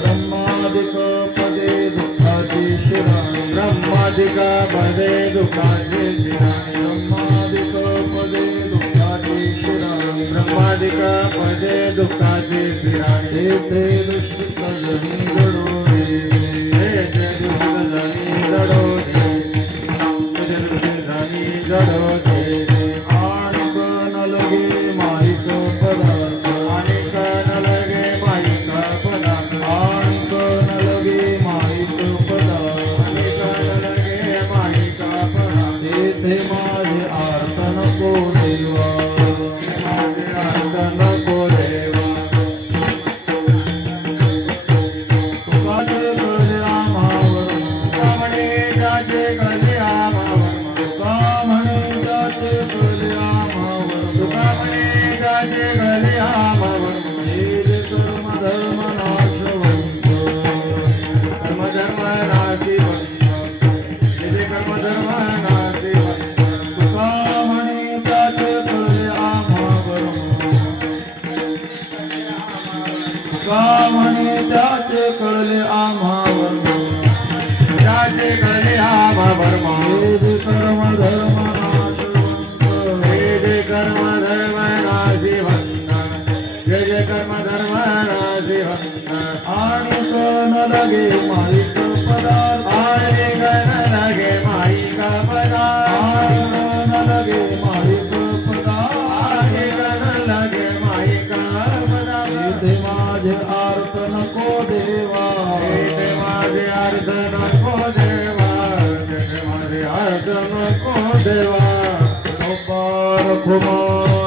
ब्रह्मा ब्रह्मादिक पदे दुःखाची शिराणी ब्रह्मादिक पदे दुःखाची शिराणी ब्रह्मादिक पदे दुःखाची शिराणी ब्रह्मादिक पदे दुःखाची शिराणी ते दुष्ट सजनी जडो रे ते दुष्ट सजनी जडो रे ते दुष्ट सजनी जडो रे आणि न लगे माईक पदार्थ आणि न लगे माईक पदार्थ आणि न लगे माईक पदार्थ आणि न लगे माईक पदार्थ ते माझे आर्त नको देवा माझे आर्त नको देवा तुकाचे कळले आम्हावर तुका म्हणे त्याचे कळले आम्हावर तुका म्हणे त्याचे कळले आम्हावर तुका म्हणे त्याचे कळले आम्हावर हे कर्म धर्म नाशवंत कर्म धर्म नाशिवंत हे कर्म धर्म नाशिवंत तुका म्हणे त्याचे कळले आम्हावर तुका म्हणे त्याचे कळले आम्हावर त्याचे कळले आम्हावर हे कर्म धर्म नाशवंत हे कर्म धर्म नाशिवंत हे कर्म धर्म नाशिवंत आणि न लगे माईक पदार्थ आणि न लगे माईक पदार्थ न लगे माईक पदार्थ आणि न लगे माईक पदार्थ ते माझे अर्थ नको देवा ते माझे अर्थ नको देवा ते माझे अर्थ नको देवा गोपाल कुमारी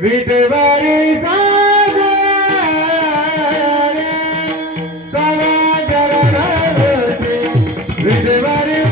विधवारी साजे विधवारी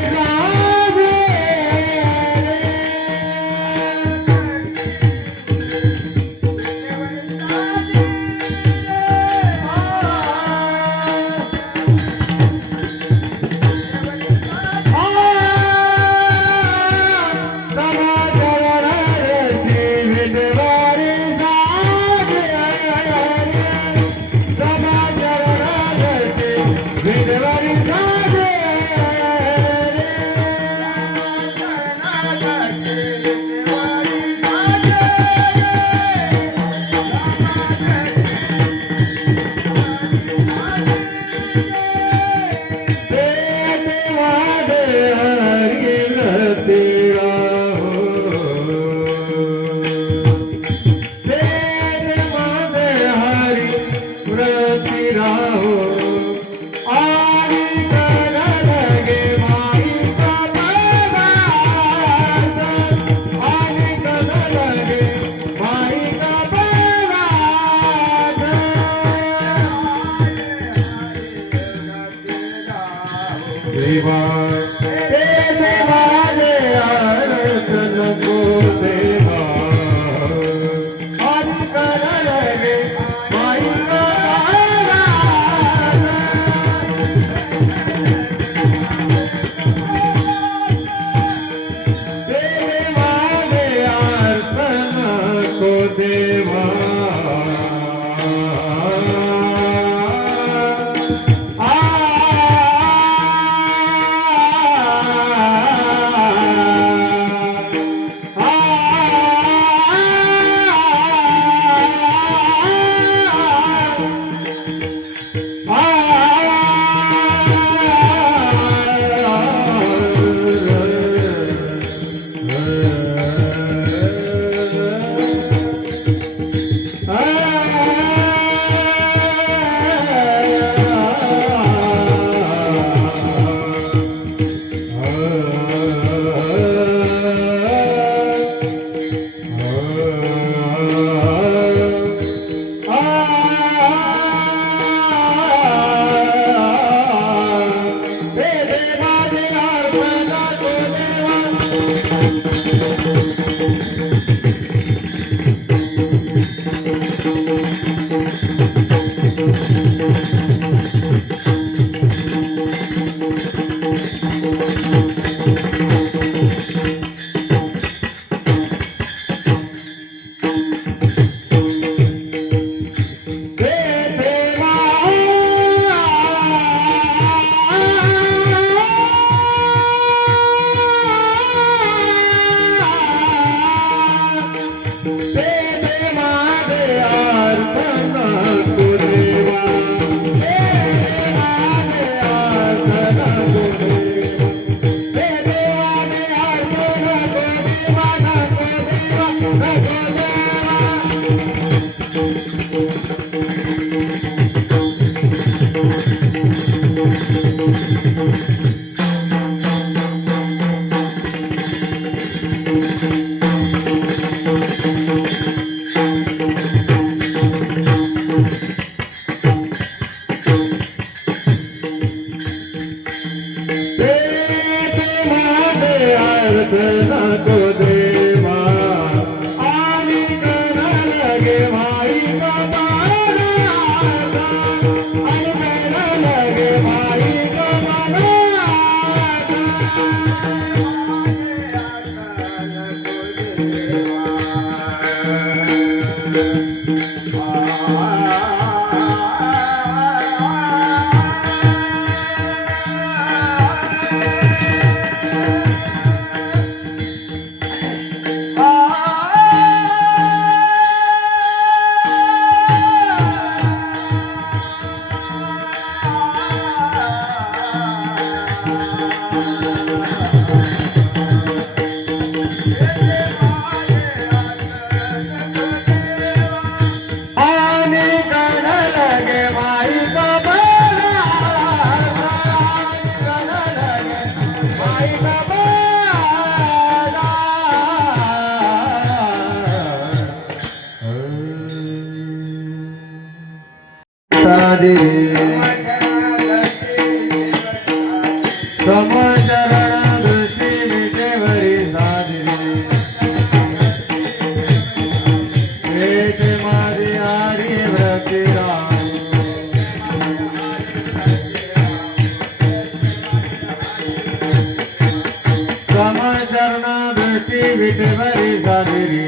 विटेवरी साजिरी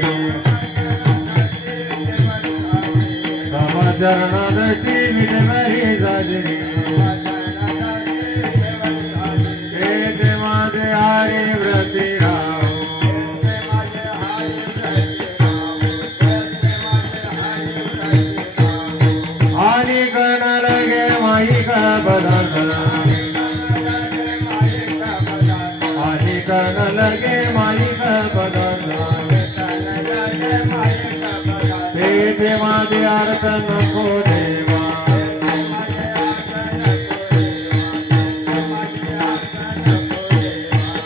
समचरण दृष्टी विटेवरी साजिरी ते माझे हरी व्रती राहो आणि कर्ण लगे माईका पदार्थ आणि कर्ण लगे माईका पदार्थ ते माझे अर्थ नको देवा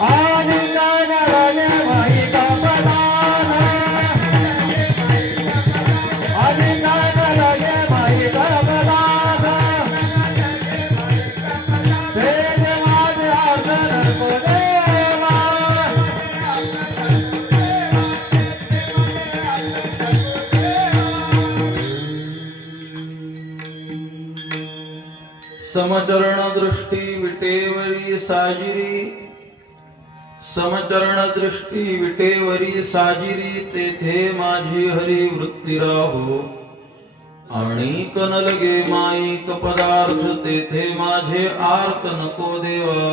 आणि कर्ण लगे माईका पदार्थ आणि कर्ण लगे माईका पदार्थ ते माझे अर्थ नको देवा समचरण दृष्टी विटेवरी साजिरी समचरण दृष्टी विटेवरी साजिरी तेथे माझी हरी वृत्ती राहो आणि कन लगे माईक पदार्थ तेथे माझे आर्त नको देवा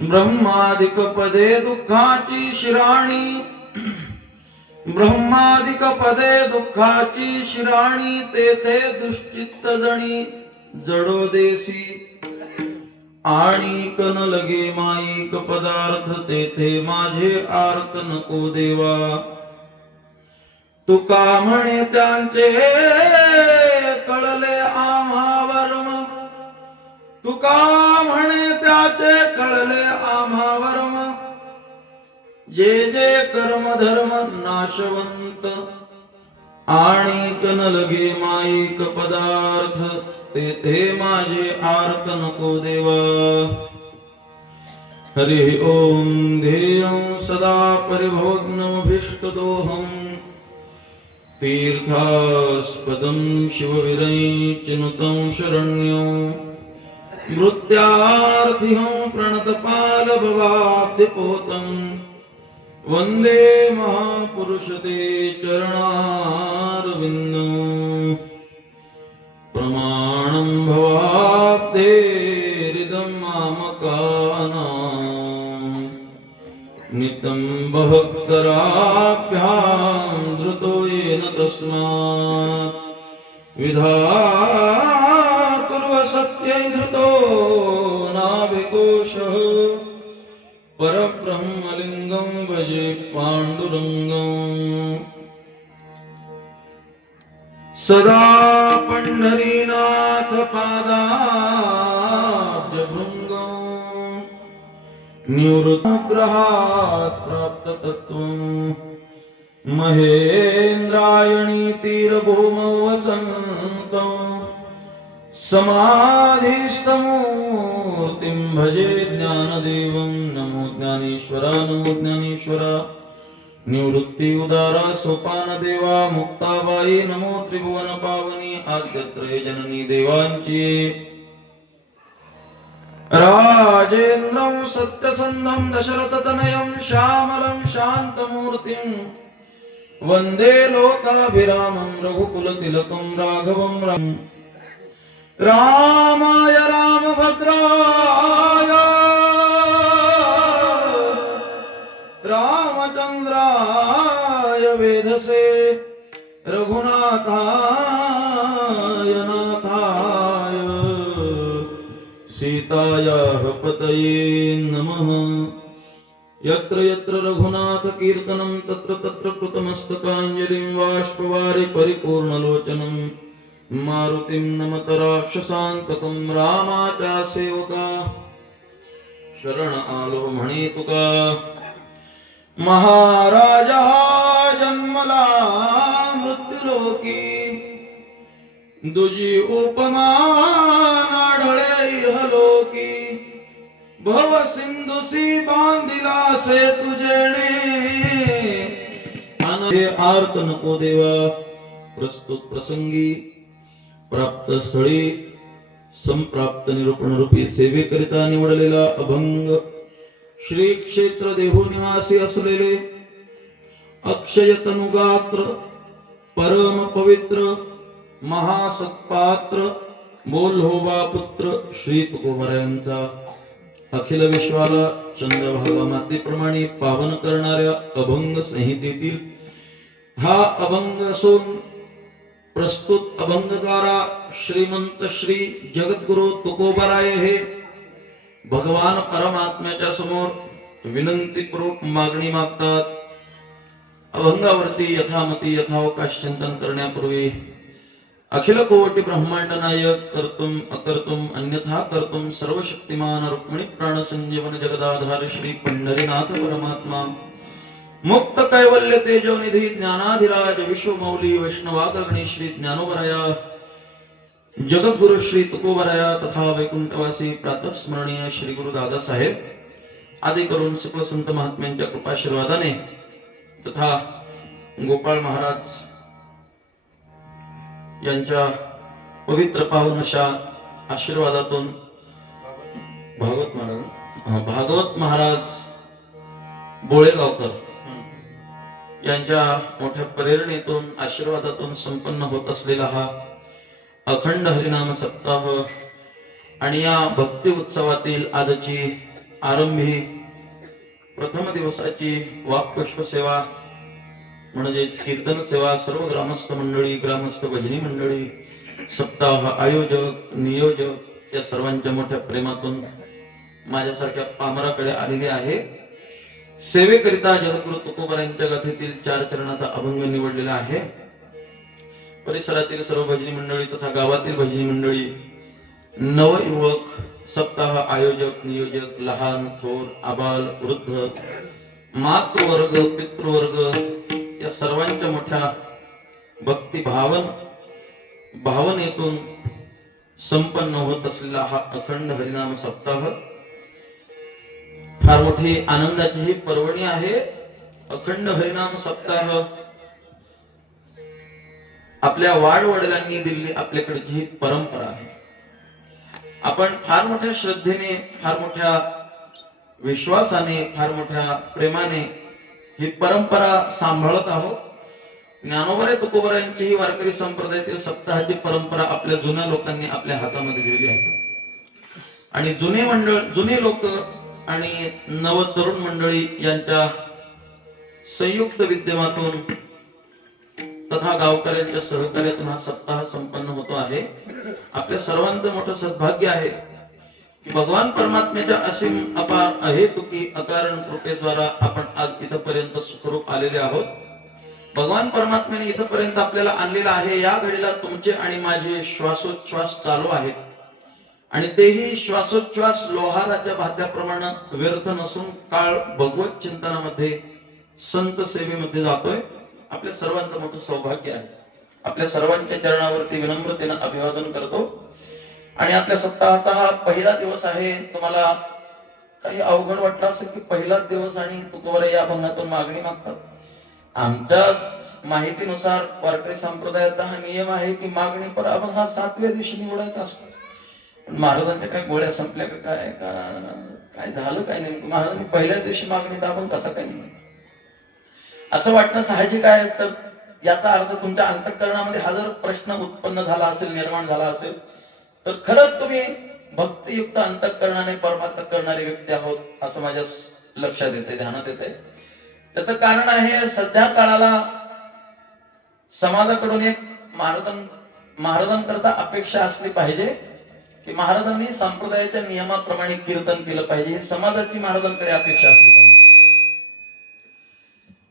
ब्रह्मादिक पदे दुःखाची शिराणी ब्रह्मादिक पदे दुःखाची शिराणी तेथे दुश्चित्त जणी जडो देसी आणि कन लगे माईक पदार्थ तेथे माझे आर्त नको देवा तुका म्हणे त्यांचे कळले आम्हा वर्म तुका म्हणे त्याचे कळले आम्हा वर्म जे जे कर्म धर्म नाशवंत आणि कन लगे माईक पदार्थ तेथे माझे आर्त नको देवा हरि ओम ध्येयं सदा परिभवग्नमभीष्टदोहं तीर्थास्पदं शिवविरञ्चिनुतं शरण्यं मृत्यार्थिहं प्रणतपालभवाब्धिपोतं वन्दे महापुरुषते चरणारविन्दम् प्रमाणं भवाब्धेरिदं मामकानां नितं बहत्तराभ्यां धृतो येन तस्मात् विधातुर्वसत्यै धृतो नाभिकोशः परब्रह्मलिङ्गं भजे पाण्डुरङ्गम् सदा पंढरीनाथ पादाब्जभृङ्गं निवृत्तग्रहात् प्राप्त तत्त्वं महेन्द्रायणी तीरभूमौ वसन्तं समाधिस्थमूर्तिं भजे ज्ञानदेवं नमो ज्ञानेश्वरा नमो ज्ञानेश्वरा निवृत्ती उदारा सोपान देवा मुक्ताबाई नमो त्रिभुवन पावनी आद्यत्रय जननी देवांची राजेन्द्रं सत्यसन्धं दशरथतनयं श्यामलं शान्तमूर्तिं वन्दे लोकाभिरामं रघुकुलतिलकं राघवं रामाय रामभद्राय रामचंद्राय वेधसे रघुनाथाय नाथाय सीतायाः पतये नमः यत्र यत्र रघुनाथ कीर्तनं तत्र तत्र कृतमस्तकाञ्जलिं बाष्पवारि परिपूर्णलोचनं मारुतिं नमत राक्षसान्तकं रामाच्या सेवका शरण आलो म्हणे तुका महाराजा जन्मला मृत्युलोकी दुजी उपमा नाढळे इहलोकी भव सिंधुसी बांधिला से तुझेणे अनये आर्त नको देवा प्रस्तुत प्रसंगी प्राप्त स्थळी संप्राप्त निरूपण रूपी सेवेकरिता निवडलेला अभंग श्री क्षेत्र देहू निवासी असलेले अक्षय तनुगात्र परम पवित्र महासत्पात्र मोल्होबा पुत्र श्री तुकोबरायांचा अखिल विश्वाला चंद्रभागा मातेप्रमाणे पावन करणाऱ्या अभंग संहितेतील हा अभंग असून प्रस्तुत अभंगकारा श्रीमंत श्री जगद्गुरु तुकोबराय हे भगवान परमात्म्याच्या समोर विनंतीपूर्वक मागणी मागतात. अभंगावरती यथामती यथावकाश चिंतन करण्यापूर्वी अखिल कोटी ब्रह्मांड नायक कर्तुम अकर्तुम अन्यथा कर्तुम सर्वशक्तिमान रुक्मिणी प्राण संजीवन जगदाधार श्री पंढरीनाथ परमात्मा मुक्त कैवल्य तेजोनिधी ज्ञानाधिराज विश्वमौली वैष्णवाग्रणी श्री ज्ञानोबराया जगद्गुरु श्री तुकोबराया तथा वैकुंठवासी प्रातस्मरणीय श्री गुरु दादासाहेब आदी करून सकल संत महात्म्यांच्या कृपाशीर्वादाने तथा गोपाळ महाराज यांच्या पवित्र पावन अशा आशीर्वादातून भागवत महाराज बोळेगावकर यांच्या मोठ्या प्रेरणेतून आशीर्वादातून संपन्न होत असलेला हा अखंड हरिनाम सप्ताह आणि या भक्ती उत्सवातील आजची आरंभी प्रथम दिवसाची वाक्पुष्प सेवा म्हणजेच कीर्तन सेवा सर्व ग्रामस्थ मंडळी ग्रामस्थ भजनी मंडळी सप्ताह आयोजक नियोजक या सर्वांच्या मोठ्या प्रेमातून माझ्यासारख्या पामराकडे आलेले आहे. सेवेकरिता जगद्गुरु तुकोबरायांच्या गाथेतील 4 चरणाचा अभंग निवडलेला आहे. परिसरातील सर्व भजनी मंडळी तथा गावातील भजनी मंडळी नवयुवक सप्ताह आयोजक नियोजक लहान थोर आबाल वृद्ध मातृवर्ग पितृवर्ग या सर्वांच्या मोठ्या भक्ती भावनेतून संपन्न होत असलेला हा अखंड हरिनाम सप्ताह फार मोठी आनंदाची ही पर्वणी आहे. अखंड हरिनाम सप्ताह आपल्या वाडवडिलांनी दिलेली आपल्याकडची ही परंपरा आहे. आपण फार मोठ्या श्रद्धेने फार मोठ्या विश्वासाने फार मोठ्या प्रेमाने ही परंपरा सांभाळत आहोत. ज्ञानोबा तुकोबरायांची ही वारकरी संप्रदायातील सप्ताहाची परंपरा आपल्या जुन्या लोकांनी आपल्या हातामध्ये दिलेली आहे. आणि जुने लोक आणि नव तरुण मंडळी यांच्या संयुक्त विद्यमातून तथा गावकऱ्यांच्या सहकार्यातून हा सप्ताह संपन्न होतो आहे. आपल्या सर्वांचं मोठं सद्भाग्य आहे की भगवान परमात्म्याच्या असीम अपार अहेतुकी अकारण कृपेद्वारा आपण आज इथपर्यंत सुखरूप आलेले आहोत. भगवान परमात्म्याने इथपर्यंत आपल्याला आणलेलं आहे. या घडीला तुमचे आणि माझे श्वासोच्छ्वास चालू आहेत आणि तेही श्वासोच्छ्वास लोहाराच्या भात्याप्रमाणे व्यर्थ नसून काळ भगवत चिंतनामध्ये संत सेवेमध्ये जातोय. आपल्या सर्वांचं मोठं सौभाग्य आहे. आपल्या सर्वांच्या चरणावरती विनम्रतेने अभिवादन करतो. आणि आपल्या सप्ताहाचा हा पहिला दिवस आहे. तुम्हाला काही अवघड वाटलं असेल की पहिलाच दिवस आणि तुकोबरा या अभंगातून मागणी मागतात. आमच्या माहितीनुसार वारकरी संप्रदायाचा हा नियम आहे की मागणी पर अभंग हा 7व्या दिवशी निवडायचा असतो. महाराजांच्या काय गोळ्या संपल्या का काय झालं काय नेमकं महाराजांनी पहिल्याच दिवशी मागणीचा अभंग कसा काय निवडला असं वाटणं साहजिक आहे. तर याचा अर्थ तुमच्या अंतःकरणामध्ये हा जर प्रश्न उत्पन्न झाला असेल निर्माण झाला असेल तर खरंच तुम्ही भक्तियुक्त अंतःकरणाने परमार्थ करणारे व्यक्ती आहोत असं माझ्या लक्षात येते ध्यानात येते. त्याचं कारण आहे सध्या काळाला समाजाकडून एक महाराजांकरता अपेक्षा असली पाहिजे की महाराजांनी संप्रदायाच्या नियमाप्रमाणे कीर्तन केलं पाहिजे. ही समाजाची महाराजांकडे अपेक्षा असली पाहिजे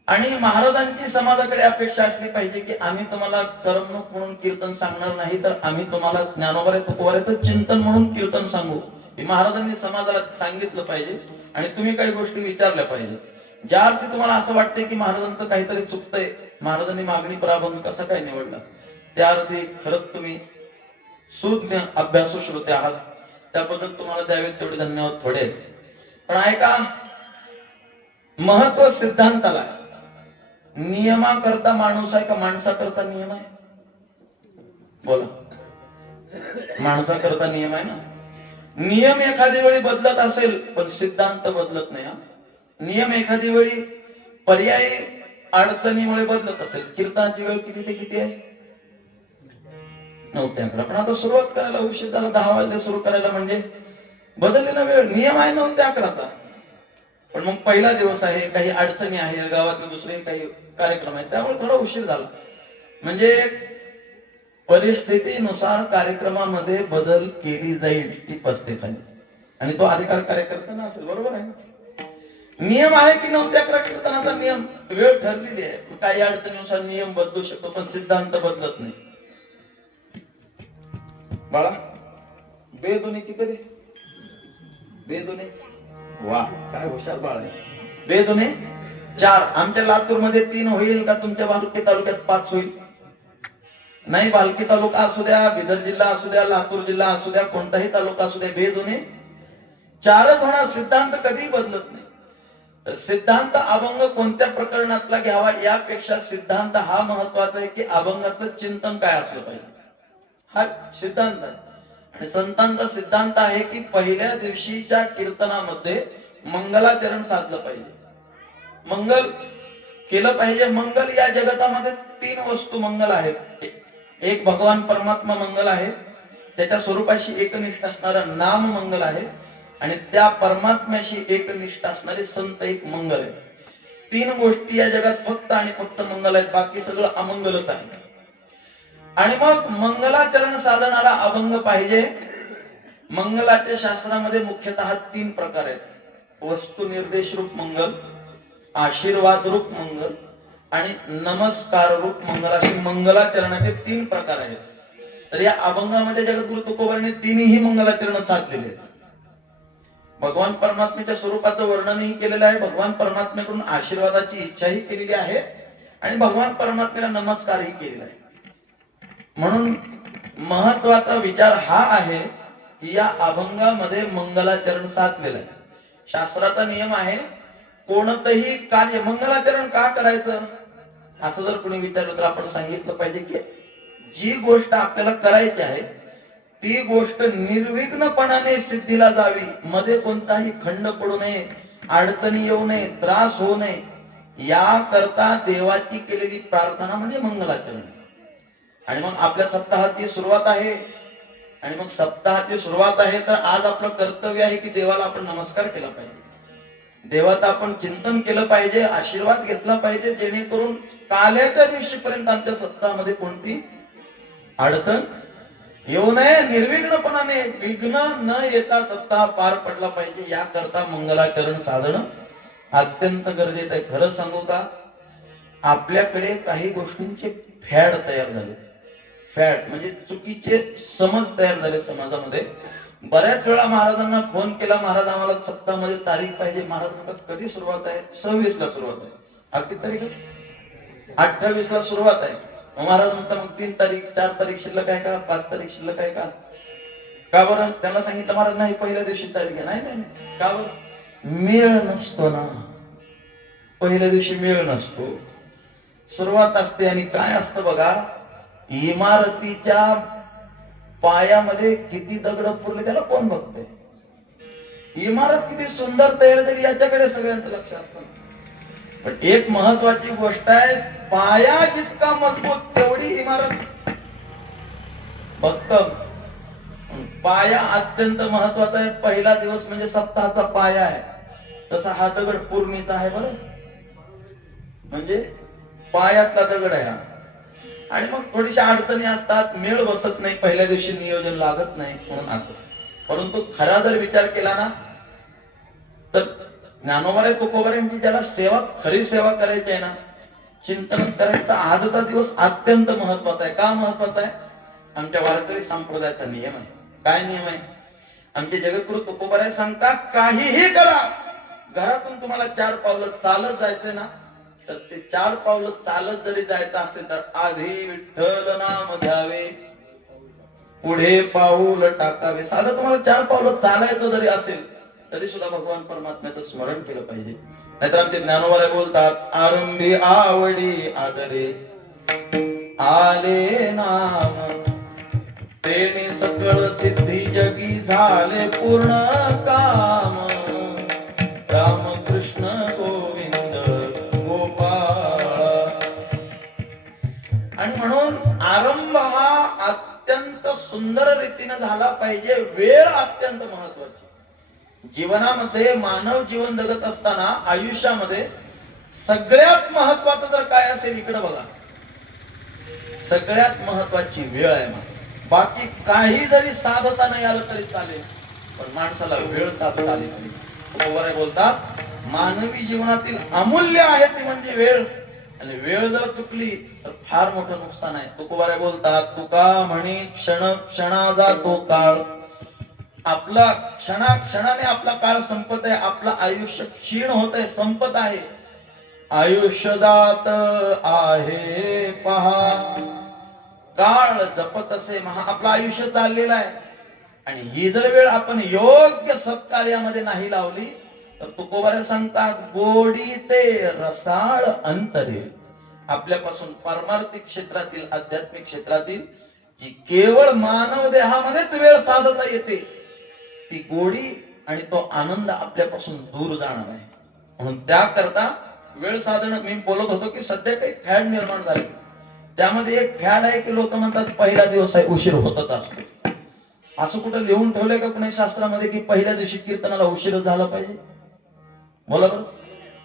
आणि महाराजांची समाजाकडे अपेक्षा असली पाहिजे की आम्ही तुम्हाला करमणूक म्हणून कीर्तन सांगणार नाही तर आम्ही तुम्हाला ज्ञानोबा तुकोबराचं चिंतन म्हणून कीर्तन सांगू. हे महाराजांनी समाजाला सांगितलं पाहिजे आणि तुम्ही काही गोष्टी विचारल्या पाहिजे. ज्या अर्थी तुम्हाला असं वाटतंय की महाराजांचं काहीतरी चुकतंय महाराजांनी मागणी पराभंग कसा काय निवडला त्या अर्थी खरंच तुम्ही सुज्ञ अभ्यासू श्रोते आहात. त्याबद्दल तुम्हाला द्यावेत तेवढे धन्यवाद थोडे. पण ऐका महत्व सिद्धांताला नियमाकरता माणूस आहे का माणसाकरता नियम आहे? बोला. माणसाकरता नियम आहे ना. नियम एखादी वेळी बदलत असेल पण सिद्धांत बदलत नाही. नियम एखादी वेळी पर्यायी अडचणीमुळे बदलत असेल. कीर्तनाची वेळ किती ते किती आहे? 9 ते 11. पण आता सुरुवात करायला उशीर झाला, 10 वाजले सुरू करायला, म्हणजे बदललेला वेळ. नियम आहे 9 ते 11चा, पण मग पहिला दिवस आहे, काही अडचणी आहे, गावातले दुसरे काही कार्यक्रम आहेत, त्यामुळे थोडा उशीर झाला. म्हणजे परिस्थितीनुसार कार्यक्रमामध्ये बदल केली जाईल ती पसते खाली, आणि तो अधिकार कार्यकर्त्यांना असेल. बरोबर आहे. नियम आहे की 9 ते 11 कीर्तनाचा नियम, वेळ ठरलेली आहे. काही अडचणीनुसार नियम बदलू शकतो पण सिद्धांत बदलत नाही. बाळा बेदोने किती रे? बेदोने वा, काय हुशार बाळ आहे. बेदोने 4. आमच्या लातूर मध्ये 3 होईल का? तुमच्या बालकी तालुक्यात 5 होईल? नाही, बालकी तालुका असू द्या, बिदर जिल्हा असू द्या, लातूर जिल्हा असू द्या, कोणताही तालुका असू द्या, बेदोने 4च होणार. सिद्धांत कधी बदलत नाही. तर सिद्धांत अभंग कोणत्या प्रकरणातला घ्यावा यापेक्षा सिद्धांत हा महत्वाचा आहे की अभंगाचं चिंतन काय असलं पाहिजे, हा सिद्धांत आहे. आणि संतांचा सिद्धांत आहे की पहिल्या दिवशीच्या कीर्तनामध्ये मंगलाचरण साधलं पाहिजे, मंगल केलं पाहिजे. मंगल या जगतामध्ये 3 वस्तू मंगल आहेत. एक भगवान परमात्मा मंगल आहे, त्याच्या स्वरूपाशी एकनिष्ठ असणारा नाम मंगल आहे, आणि त्या परमात्म्याशी एकनिष्ठ असणारे संत एक मंगल आहे. 3 गोष्टी या जगात फक्त आणि फक्त मंगल आहेत, बाकी सगळं अमंगलच आहे. आणि मग मंगलाचरण साधणारा अभंग पाहिजे. मंगलाच्या शास्त्रामध्ये मुख्यतः 3 प्रकार आहेत. वस्तू निर्देश रूप मंगल, आशीर्वाद रूप मंगल आणि नमस्कार रूप मंगल, असे मंगलाचरणाचे 3 प्रकार आहेत. तर या अभंगामध्ये जगद्गुरु तुकोबांनी 3ही मंगलाचरण साधलेले आहेत. भगवान परमात्म्याच्या स्वरूपाचं वर्णनही केलेलं आहे, भगवान परमात्म्याकडून आशीर्वादाची इच्छाही केलेली आहे, आणि भगवान परमात्म्याला नमस्कारही केलेला आहे. म्हणून महत्वाचा विचार हा आहे की या अभंगामध्ये मंगलाचरण साधलेलं आहे. शास्त्राचा नियम आहे कोणतंही कार्य मंगलाचरण का करायचं असं जर कोणी विचारलं तर आपण सांगितलं पाहिजे की जी गोष्ट आपल्याला करायची आहे ती गोष्ट निर्विघ्नपणाने सिद्धीला जावी, मध्ये कोणताही खंड पडू नये, अडचणी येऊ नये, त्रास होऊ नये, या करता देवाची केलेली प्रार्थना म्हणजे मंगलाचरण. आणि मग आपल्या सप्ताहाची सुरुवात आहे, आणि मग सप्ताहाची सुरुवात आहे तर आज आपलं कर्तव्य आहे की देवाला आपण नमस्कार केला पाहिजे, देवाचं आपण चिंतन केलं पाहिजे, आशीर्वाद घेतला पाहिजे, जेणेकरून काल्याच्या दिवशीपर्यंत आमच्या सप्ताहामध्ये कोणती अडचण येऊ नये, निर्विघ्नपणाने विघ्न न येता सप्ताह पार पडला पाहिजे. या करता मंगलाचरण साधणं अत्यंत गरजेचं आहे. खरं सांगू का, आपल्याकडे काही गोष्टींचे फॅड तयार झाले. फॅड म्हणजे चुकीचे समज तयार झाले समाजामध्ये. बऱ्याच वेळा महाराजांना फोन केला, महाराज आम्हाला सप्ताहामध्ये तारीख पाहिजे. महाराज म्हणतात कधी सुरुवात आहे? 26 ला सुरुवात आहे. अगदी तारीख 28 ला सुरुवात आहे. महाराज म्हणतात मग 3 तारीख 4 तारीख शिल्लक आहे का? 5 तारीख शिल्लक आहे का? का बरं? त्याला सांगितलं महाराज नाही पहिल्या दिवशी तारीख आहे. नाही नाही, का बरं? मेळ नसतो ना, पहिल्या दिवशी मेळ नसतो, सुरुवात असते. आणि काय असतं बघा, इमारतीच्या पायामध्ये किती दगड पुरले त्याला कोण बघते? इमारत किती सुंदर तयार झाली याच्याकडे सगळ्यांचं लक्ष असतं. पण एक महत्वाची गोष्ट आहे, पाया जितका मजबूत तेवढी इमारत भक्कम. पाया अत्यंत महत्वाचा आहे. पहिला दिवस म्हणजे सप्ताहाचा पाया आहे, तसा हा दगड पूर्णीचा आहे. बरं, म्हणजे पायातला दगड आहे हा. आणि मग थोडीशा अडचणी असतात, मेळ बसत नाही, पहिल्या दिवशी नियोजन लागत नाही, म्हणून असं. परंतु खरा जर विचार केला ना तर ज्ञानोबा तुकोबांची ज्याला सेवा, खरी सेवा करायची आहे ना, चिंतन करायचं, आजचा दिवस अत्यंत महत्वाचा आहे. का महत्वाचा आहे? आमच्या वारकरी संप्रदायाचा नियम आहे. काय नियम आहे? आमचे जगद्गुरु तुकोबाराय सांगतात, काहीही करा, घरातून तुम्हाला 4 पावलं चालत जायचंय ना, तर ते 4 पावलं चालत जरी जायचं असेल तर आधी विठ्ठल नाम घ्यावे, पुढे पाऊल टाकावे. साधं तुम्हाला 4 पावलं चालायचं जरी असेल तरी सुद्धा भगवान परमात्म्याचं स्मरण केलं पाहिजे. नाहीतर आमचे ज्ञानोबा बोलतात, आरंभी आवडी आदरे आले नाम, तेने सकळ सिद्धी जगी झाली. झाले पूर्ण काम राम कृष्ण गोविंद गोपाळ. आणि म्हणून आरंभ हा अत्यंत सुंदर रीतीने झाला पाहिजे. वेळ अत्यंत महत्वाची. जीवनामध्ये मानव जीवन जगत असताना आयुष्यामध्ये सगळ्यात महत्वाचं जर काय असेल इकडे बघा, सगळ्यात महत्वाची वेळ आहे. बाकी काही जरी साधता नाही आलं तरी चालेल, पण माणसाला वेळ साधता आली नाही. बोलतात मानवी जीवनातील अमूल्य आहे ती म्हणजे वेळ, आणि वेळ जर चुकली तर फार मोठं नुकसान आहे. तुकोबारे बोलतात तुका म्हणे क्षण क्षणा जातो काळ. आपला क्षणाक्षणाने आपला काळ संपत आहे, आपलं आयुष्य क्षीण होत आहे, संपत आहे. आयुष्यदात आहे पहा काळ जपत असे महा. आपलं आयुष्य चाललेलं आहे, आणि ही जर वेळ आपण योग्य सत्कार्यामध्ये नाही लावली तर तुकोबारे सांगतात गोडी ते रसाळ अंतरे. आपल्यापासून पारमार्थिक क्षेत्रातील आध्यात्मिक क्षेत्रातील जी केवळ मानव देहामध्येच वेळ साधता येते ती गोडी आणि तो आनंद आपल्यापासून दूर जाणार आहे. म्हणून त्याकरता वेळ साधन मी बोलत होतो की सध्या काही फॅड निर्माण झाले. त्यामध्ये एक फॅड आहे की लोक म्हणतात पहिला दिवस आहे उशीर होतच असतो. असं कुठं लिहून ठेवलंय का पुणे शास्त्रामध्ये की पहिल्या दिवशी कीर्तनाला उशीर झाला पाहिजे? बोला बरं,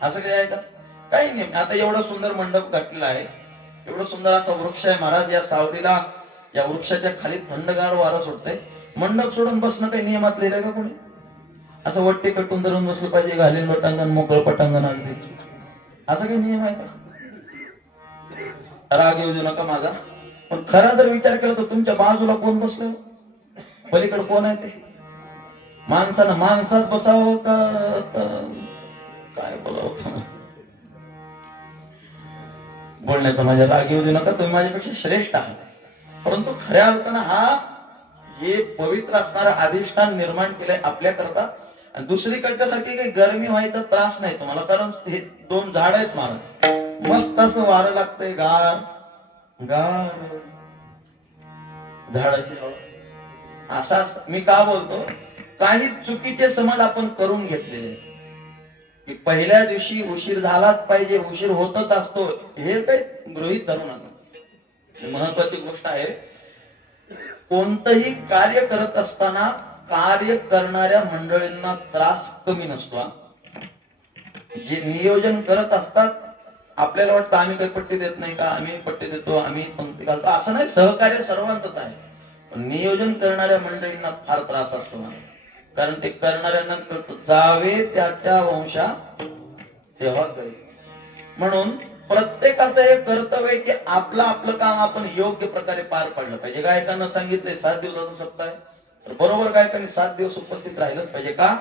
असं काही आहे का? काही नाही. आता एवढा सुंदर मंडप घातलेला आहे, एवढं सुंदर असा वृक्ष आहे. महाराज या सावलीला या वृक्षाच्या खाली थंडगार वारा सुटतंय. मंडप सोडून बसणं काही नियमात लिहिलंय का कोणी? असं वट्टे कटून धरून बसलं पाहिजे, घालीन लोटांगण मोकळ पटांगण अगदी, असा काही नियम आहे का? राग येऊ देऊ नका माझा, पण खरा जर विचार केला तर तुमच्या बाजूला कोण बसलं, पलीकडे कोण आहे ते? माणसानं माणसात बसावं का काय बोलावं? बोलण्याचा माझ्या राग येऊ देऊ नका, तुम्ही माझ्यापेक्षा श्रेष्ठ आहात. परंतु खऱ्या अर्थानं हा हे पवित्र असणारं अधिष्ठान निर्माण केलंय आपल्या करता. आणि दुसरीकडच्यासारखी काही गरमी व्हायचा त्रास नाही तुम्हाला, कारण हे दोन झाड आहेत महाराज, मस्त असं वारं लागतंय गार गार झाडाची हवा. असा मी का बोलतो, काही चुकीचे समज आपण करून घेतलेले की पहिल्या दिवशी उशीर झालाच पाहिजे, उशीर होतच असतो, हे काही गृहीत धरू नका. महत्वाची गोष्ट आहे, कोणतंही कार्य करत असताना कार्य करणाऱ्या मंडळींना त्रास कमी नसतो. जे नियोजन करत असतात आपल्याला वाटतं आम्ही काही पट्टी देत नाही का, आम्ही पट्टी देतो, आम्ही पंक्ती घालतो, असं नाही. सहकार्य सर्वांचंच आहे, पण नियोजन करणाऱ्या मंडळींना फार त्रास असतो मला. कारण ते करणाऱ्यांना कळतं जावे त्याच्या वंशा तेव्हा कळेल. म्हणून प्रत्येकाचं हे कर्तव्य आहे की आपलं काम आपण योग्य प्रकारे पार पाडलं पाहिजे. गायकांना सांगितले 7 दिवसाचा सप्ताह आहे, तर बरोबर गायकांनी 7 दिवस उपस्थित राहिलंच पाहिजे. का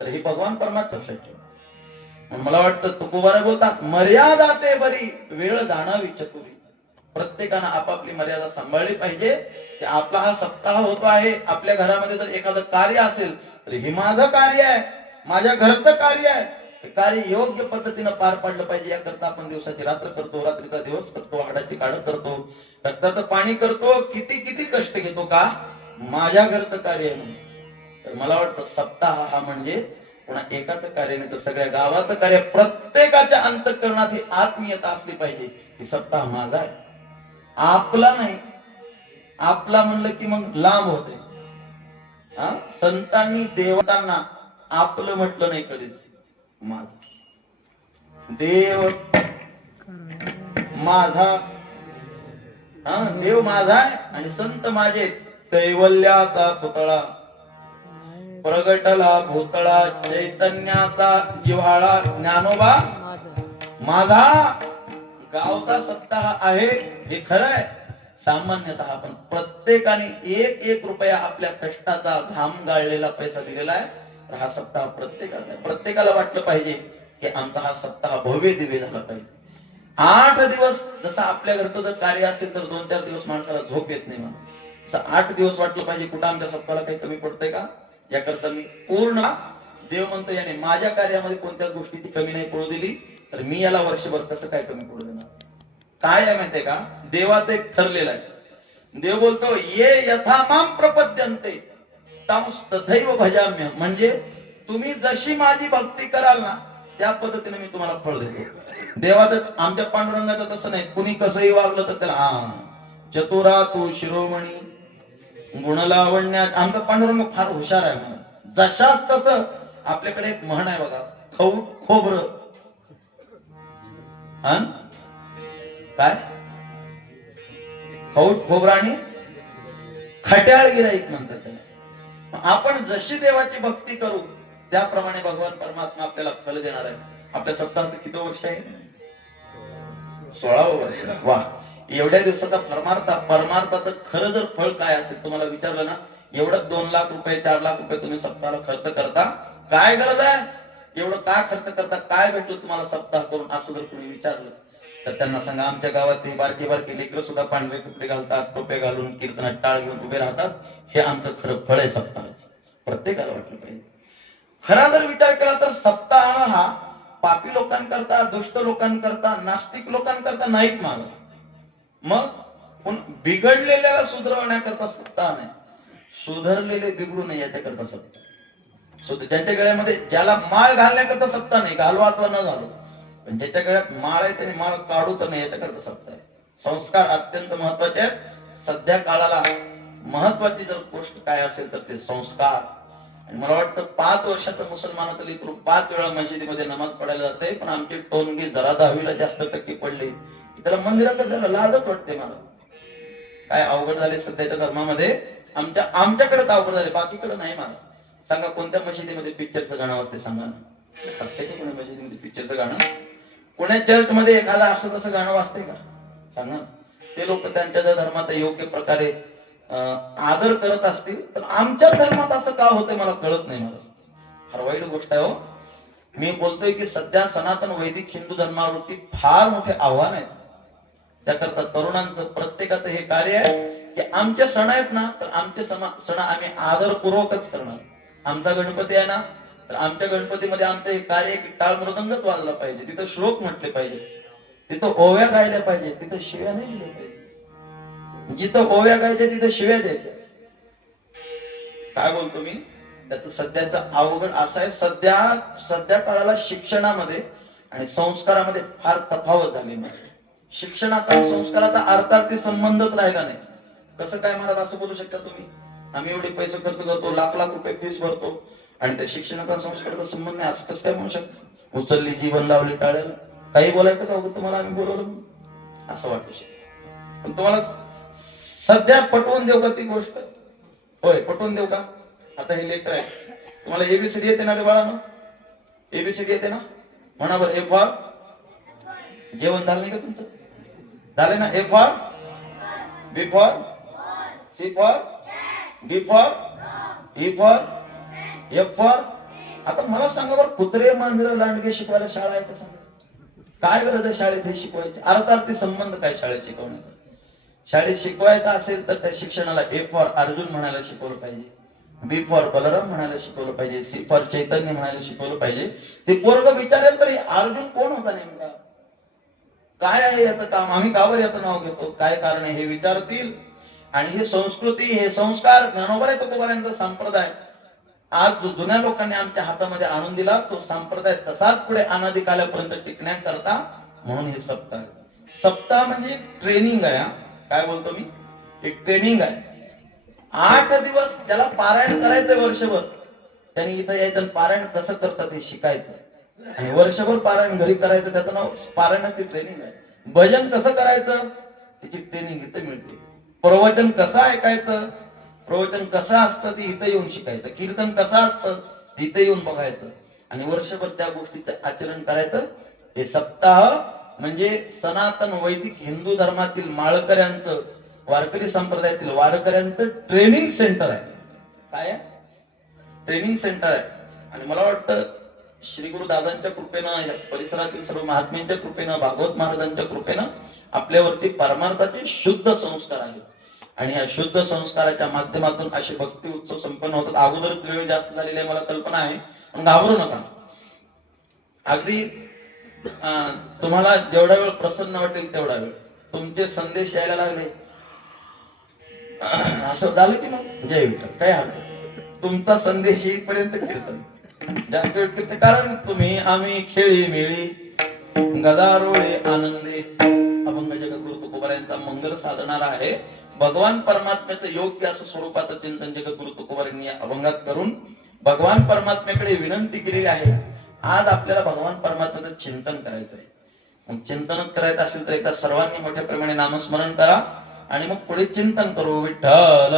तर हे भगवान परमात्मा लक्षात ठेवा. मला वाटतं तुकोबारे बोलतात मर्यादा ते बरी वेळ जाणावी चतुरी. प्रत्येकानं आपापली मर्यादा सांभाळली पाहिजे. आपला हा सप्ताह होतो आहे, आपल्या घरामध्ये जर एखादं कार्य असेल तर हे माझं कार्य आहे, माझ्या घरचं कार्य आहे, कार्य योग्य पद्धतीनं पार पाडलं पाहिजे. याकरता आपण दिवसाची रात्र करतो, रात्रीचा दिवस करतो, हाडाची काढ करतो, रक्ताचं पाणी करतो, किती किती कष्ट घेतो का माझ्या घरचं कार्य आहे म्हणून. तर मला वाटतं सप्ताह हा म्हणजे पुन्हा एकाच कार्य नाही तर सगळ्या गावाचं कार्य. प्रत्येकाच्या अंतःकरणात ही आत्मीयता असली पाहिजे की सप्ताह माझा आहे, आपला नाही. आपला म्हणलं की मग लांब होते. संतांनी देवतांना आपलं म्हटलं नाही कधीच. माझा देव माझा, देव माझा आहे आणि संत माझे. कैवल्याचा पुतळा प्रगटला भूतळा, चैतन्याचा जिव्हाळा ज्ञानोबा माझा. गावचा सप्ताह आहे हे खरं आहे. सामान्यतः आपण प्रत्येकाने एक एक रुपया आपल्या कष्टाचा घाम गाळलेला पैसा दिलेला आहे. तर हा सप्ताह प्रत्येकाला वाटलं पाहिजे की आमचा हा सप्ताह भव्य दिव्य झाला पाहिजे. 8 दिवस जसं आपल्या घरचं जर कार्य असेल तर 2-4 दिवस माणसाला झोप येत नाही. मला 8 दिवस वाटलं पाहिजे कुठं आमच्या सप्ताहाला काही कमी पडतंय का. याकरता मी पूर्ण देव म्हणतो याने माझ्या कार्यामध्ये कोणत्याच गोष्टीची कमी नाही पडू दिली, तर मी याला वर्षभर कसं काय कमी पडू देणार. काय आहे माहितीये का, देवाचं एक ठरलेलं आहे. देव बोलतो ये यथा माम प्रपद्यन्ते, तांस तथैव भजाम्य, म्हणजे तुम्ही जशी माझी भक्ती कराल ना त्या पद्धतीने मी तुम्हाला फळ देतो. देवाचं आमच्या पांडुरंगाचं तसं नाही, कुणी कसंही वागलं तर त्याला चतुरा तू शिरोमणी गुणलावण्यात. आमचा पांडुरंग फार हुशार आहे म्हणून. जशाच तसं आपल्याकडे एक म्हण आहे बघा, खौट खोबरं काय, खौट खोबरं आणि खट्याळ गिराईक म्हणतात त्याला. आपण जशी देवाची भक्ती करू त्याप्रमाणे भगवान परमात्मा आपल्याला फल देणार आहे. आपल्या सप्ताहाचं किती वर्ष आहे? 16वं वर्ष. वा, एवढ्या दिवसाचा परमार्थाचं खरं जर फळ काय असेल तुम्हाला विचारलं ना, एवढं 2 लाख रुपये 4 लाख रुपये तुम्ही सप्ताहाला खर्च करता, काय गरज आहे? एवढं का खर्च करता? काय भेटलं तुम्हाला सप्ताह करून? असं जर कोणी विचारलं तर त्यांना सांगा, आमच्या गावात ते बारकी लेकरं सुद्धा पांढरे कपडे घालतात, टोपे घालून कीर्तनात टाळ घेऊन उभे राहतात. हे आमचं खरं फळ आहे सप्ताहाचं. प्रत्येकाला वाटलं पाहिजे. खरा जर विचार केला तर सप्ताह हा पापी लोकांकरता, दुष्ट लोकांकरता, नास्तिक लोकांकरता नाहीत माग. मग बिघडलेल्याला सुधारवण्याकरता सप्ताह नाही, सुधारलेले बिघडू नये याच्याकरता सप्ताह. ज्यांच्या गळ्यामध्ये, ज्याला माळ घालण्याकरता सप्ताह नाही, घालवा अथवा न घालू, पण ज्याच्या गळ्यात माळ आहे त्याने माळ काढू तर नाही याच्याकरता सप्ताह आहे. संस्कार अत्यंत महत्वाचे आहेत. सध्या काळाला महत्वाची जर गोष्ट काय असेल तर ते संस्कार. आणि मला वाटतं 5 वर्षाचं मुसलमानातली 5 वेळा मशिदीमध्ये नमाज पडायला जाते, पण आमची टोनगी जरा 10वीला जास्त टक्के पडली, त्याला मंदिरात जायला लाजच वाटते. मला काय अवघड झाले सध्याच्या धर्मामध्ये, आमच्याकडे अवघड झाले, बाकीकडे नाही. मला सांगा कोणत्या मशिदीमध्ये पिक्चरचं गाणं वाजते? सांगा कोणत्या मशिदीमध्ये पिक्चरचं गाणं? कोण्या चर्च मध्ये एखादा असं तसं गाणं वाजते का? सांगा. ते लोक त्यांच्या धर्मात योग्य प्रकारे आदर करत असतील, तर आमच्या धर्मात असं का होतंय मला कळत नाही. मला फार वाईट गोष्ट आहे हो. मी बोलतोय की सध्या सनातन वैदिक हिंदू धर्मावरती फार मोठे आव्हान आहेत. त्याकरता तरुणांचं प्रत्येकाचं हे कार्य आहे की आमचे सण आहेत ना, तर आमचे सण आम्ही आदरपूर्वकच करणार. आमचा गणपती आहे ना, तर आमच्या गणपतीमध्ये आमचं हे कार्य की टाळ मृदंगच वाजला पाहिजे, तिथं श्लोक म्हटले पाहिजे, तिथं ओव्या गायल्या पाहिजे, तिथं शिव्या नाही दिल्या पाहिजे. जिथं ओव्या गायच्या तिथं शिव्या द्यायच्या. काय बोलतो मी? त्याचं सध्याचं अवघड असं आहे. सध्या काळाला शिक्षणामध्ये आणि संस्कारामध्ये फार तफावत झाली. शिक्षणाचा संस्काराचा अर्थार्थी संबंधच राहिला नाही. कसं काय महाराज असं बोलू शकता तुम्ही? आम्ही एवढे पैसे खर्च करतो, लाख रुपये फीस भरतो, आणि त्या शिक्षणाचा संस्काराचा संबंध नाही, असं कसं काय म्हणू शकतो? उचलली जीवन लावली टाळ्याला. काही बोलायचं का तुम्हाला? आम्ही बोलवलं असं वाटू शकत. पण तुम्हाला सध्या पटवून देऊ का ती गोष्ट? होय, पटवून देऊ का? आता हे लेकर आहे, तुम्हाला एबीसीडी येते ना रे बाळांनो? एबीसीडी येते ना? म्हणा बरं. ए फॉर, जेवण झालं नाही का तुमचं? झाले ना? A for, B for, C for, D for, E for, F for. आता मला सांगा बरं, कुत्रे मांजरं लांडगे शिकवायला शाळा आहे का? सांगा. काय गरज आहे शाळेत हे शिकवायचे? अर्थार्थी संबंध काय शाळेत शिकवण्याचा? शाळेत शिकवायचं असेल तर त्या शिक्षणाला ए फॉर अर्जुन म्हणायला शिकवलं पाहिजे, बी फॉर बलराम म्हणायला शिकवलं पाहिजे, सी फॉर चैतन्य म्हणायला शिकवलं पाहिजे. ते पोरग विचारेल तरी अर्जुन कोण होता नेमका, काय आहे याचं काम, आम्ही का बरं याचं नाव घेतो, काय कारण आहे हे विचारतील. आणि ही संस्कृती, हे संस्कार, ज्ञानोबा तुकोबांचा संप्रदाय आज जुन्या लोकांनी आमच्या हातामध्ये आणून दिला, तो संप्रदाय तसाच पुढे अनादिकालापर्यंत टिकण्याकरता म्हणून हे सप्ताह म्हणजे ट्रेनिंग आहे. काय बोलतो मी? एक ट्रेनिंग आहे. 8 दिवस त्याला पारायण करायचंय वर्षभर. त्यांनी इथं यायचं, पारायण कसं करतात हे शिकायचं, आणि वर्षभर पारायण घरी करायचं. त्याचं नाव पारायणाची ट्रेनिंग आहे. भजन कसं करायचं त्याची ट्रेनिंग इथे मिळते. प्रवचन कसं ऐकायचं, प्रवचन कसं असतं ते इथं येऊन शिकायचं. कीर्तन कसं असतं तिथे येऊन बघायचं, आणि वर्षभर त्या गोष्टीचं आचरण करायचं. हे सप्ताह म्हणजे सनातन वैदिक हिंदू धर्मातील माळकऱ्यांचं, वारकरी संप्रदायातील वारकऱ्यांचं ट्रेनिंग सेंटर आहे. काय आहे? ट्रेनिंग सेंटर आहे. आणि मला वाटतं श्री गुरु दादांच्या कृपेनं, या परिसरातील सर्व महात्म्यांच्या कृपेनं, भागवत महाराजांच्या कृपेनं आपल्यावरती परमार्थाचे शुद्ध संस्कार आहेत. आणि या शुद्ध संस्काराच्या माध्यमातून असे भक्ती उत्सव संपन्न होतात. अगोदरच वेळ जास्त झालेली आहे मला कल्पना आहे, पण घाबरू नका. अगदी तुम्हाला जेवढा वेळ प्रसन्न वाटेल तेवढा वेळ. तुमचे संदेश यायला लागले असं झालं की मग जय विठ्ठल, काय हरकत. तुमचा संदेश येईपर्यंत कीर्तन जास्त वेळ कीर्तन, कारण तुम्ही आम्ही खेळी मिळी गदारोळे आनंदे. अभंग जगद्गुरु तुकोबारायांचा मंगल साधणारा आहे. भगवान परमात्म्याचं योग्य असं स्वरूपाचं चिंतन जगद्गुरु तुकोबारांनी अभंगात करून भगवान परमात्म्याकडे विनंती केलेली आहे. आज आपल्याला भगवान परमात्म्याचं चिंतन करायचं आहे. मग चिंतनच करायचं असेल तर एकदा सर्वांनी मोठ्या प्रमाणे नामस्मरण करा आणि मग पुढे चिंतन करू. विठ्ठल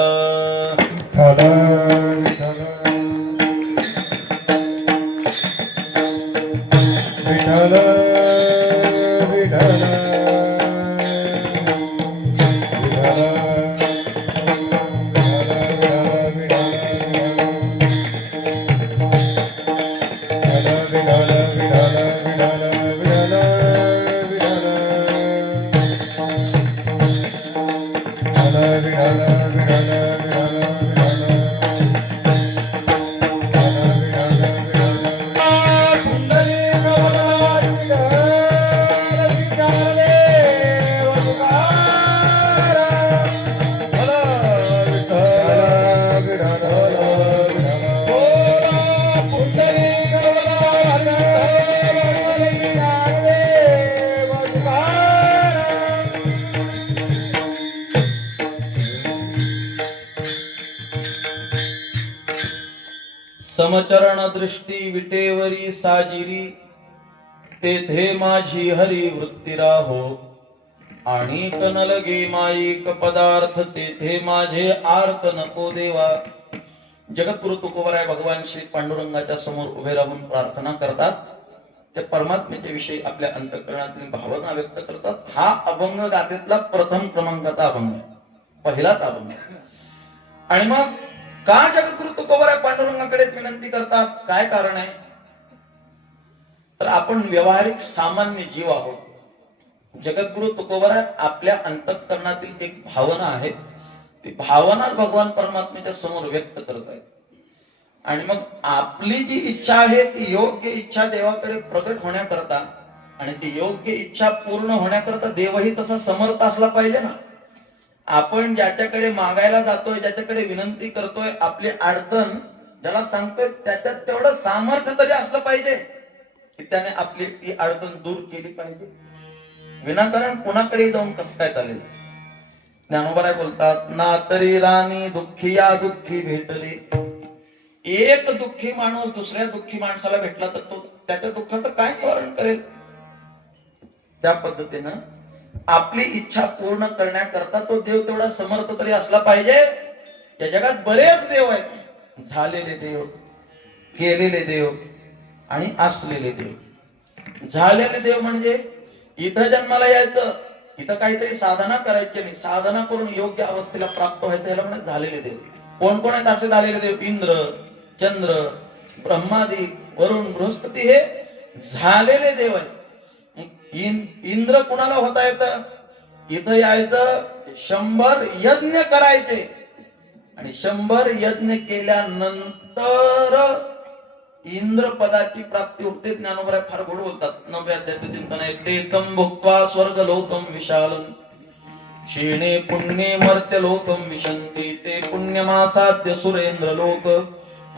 समचरण दृष्टी विटेवरी साजिरी तेथे माझी हरी वृत्ती राहो. आणि न लगे माईक पदार्थ तेथे माझे आर्त नको देवा. जगद्गुरु तुकोबाराय भगवान श्री पांडुरंगाच्या समोर उभे राहून प्रार्थना करतात. ते परमात्म्याच्या विषयी आपल्या अंतःकरणातील भावना व्यक्त करतात. हा अभंग गाथेतला प्रथम क्रमांकाचा अभंग आहे, पहिलाच अभंग. आणि मग का जगद्गुरु तुकोबाराय पांडुरंगाकडे विनंती करतात, काय कारण आहे? तर आपण व्यवहारिक सामान्य जीव आहोत. जगद्गुरु तुकोबाराय आपल्या अंतःकरणातील एक भावना आहे, ती भावना भगवान परमात्म्याच्या समोर व्यक्त करत आहेत. आणि मग आपली जी इच्छा आहे ती योग्य इच्छा देवाकडे प्रकट होण्याकरता आणि ती योग्य इच्छा पूर्ण होण्याकरता देवही तसा समर्थ असला पाहिजे ना. आपण ज्याच्याकडे मागायला जातोय, ज्याच्याकडे विनंती करतोय, आपली अडचण ज्याला सांगतोय त्याच्यात तेवढं सामर्थ्य तरी असलं पाहिजे की त्याने आपली ती अडचण दूर केली पाहिजे. विनाकारण कुणाकडे जाऊन कसं काय चालेल? ज्ञानोबराय बोलतात, ना तरी राणी दुःखी या दुःखी भेटले. एक दुःखी माणूस दुसऱ्या दुःखी माणसाला भेटला तर तो त्याच्या दुःखाचं काय निवारण करेल? त्या पद्धतीनं आपली इच्छा पूर्ण करण्याकरता तो देव तेवढा समर्थ तरी असला पाहिजे. या जगात बरेच देव आहेत, झालेले देव, केलेले देव आणि असलेले देव. झालेले देव म्हणजे इथं जन्माला यायचं, इथं काहीतरी साधना करायची नाही, साधना करून योग्य अवस्थेला प्राप्त व्हायचं, याला म्हणजे झालेले देव. कोण कोण आहेत असे झालेले देव? इंद्र, चंद्र, ब्रह्मादी, वरुण, बृहस्पती हे झालेले देव आहेत. इंद्र कुणाला होता येतं? इथं यायचं, 100 यज्ञ करायचे आणि 100 यज्ञ केल्यानंतर इंद्र पदाची प्राप्ती होते. ज्ञानोबराय फार गोड बोलतात. 9व्या अध्यायाचं चिंतन आहे. तेकं भुक्त्वा स्वर्ग लोकम विशालम क्षीणे पुण्ये मर्त्य लोकम विशन्ति ते पुण्यमासाद्य सुरेंद्र लोक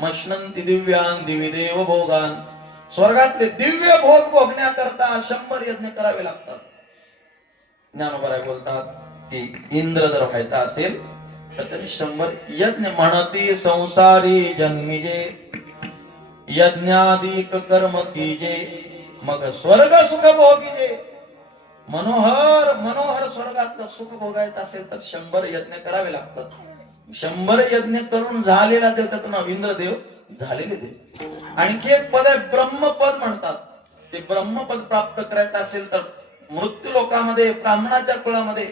मश्नन्ति दिव्यान दिवी देव भोगान. स्वर्गातले दिव्य भोग भोगण्याकरता 100 यज्ञ करावे लागतात. ज्ञानोबराय बोलतात की इंद्र जर व्हायचा असेल तर त्यांनी 100 यज्ञ म्हणती. संसारी जन्मिजे यज्ञाधिक कर्म कीजे मग स्वर्ग सुख भोगीजे. मनोहर मनोहर स्वर्गातलं सुख भोगायचं असेल तर 100 यज्ञ करावे लागतात. 100 यज्ञ करून झालेला देव त्याचं नाव इंद्रदेव, झालेले देव. आणखी एक पद आहे ब्रह्मपद म्हणतात. ते ब्रह्मपद प्राप्त करायचं असेल तर मृत्यू लोकामध्ये ब्राह्मणाच्या कुळामध्ये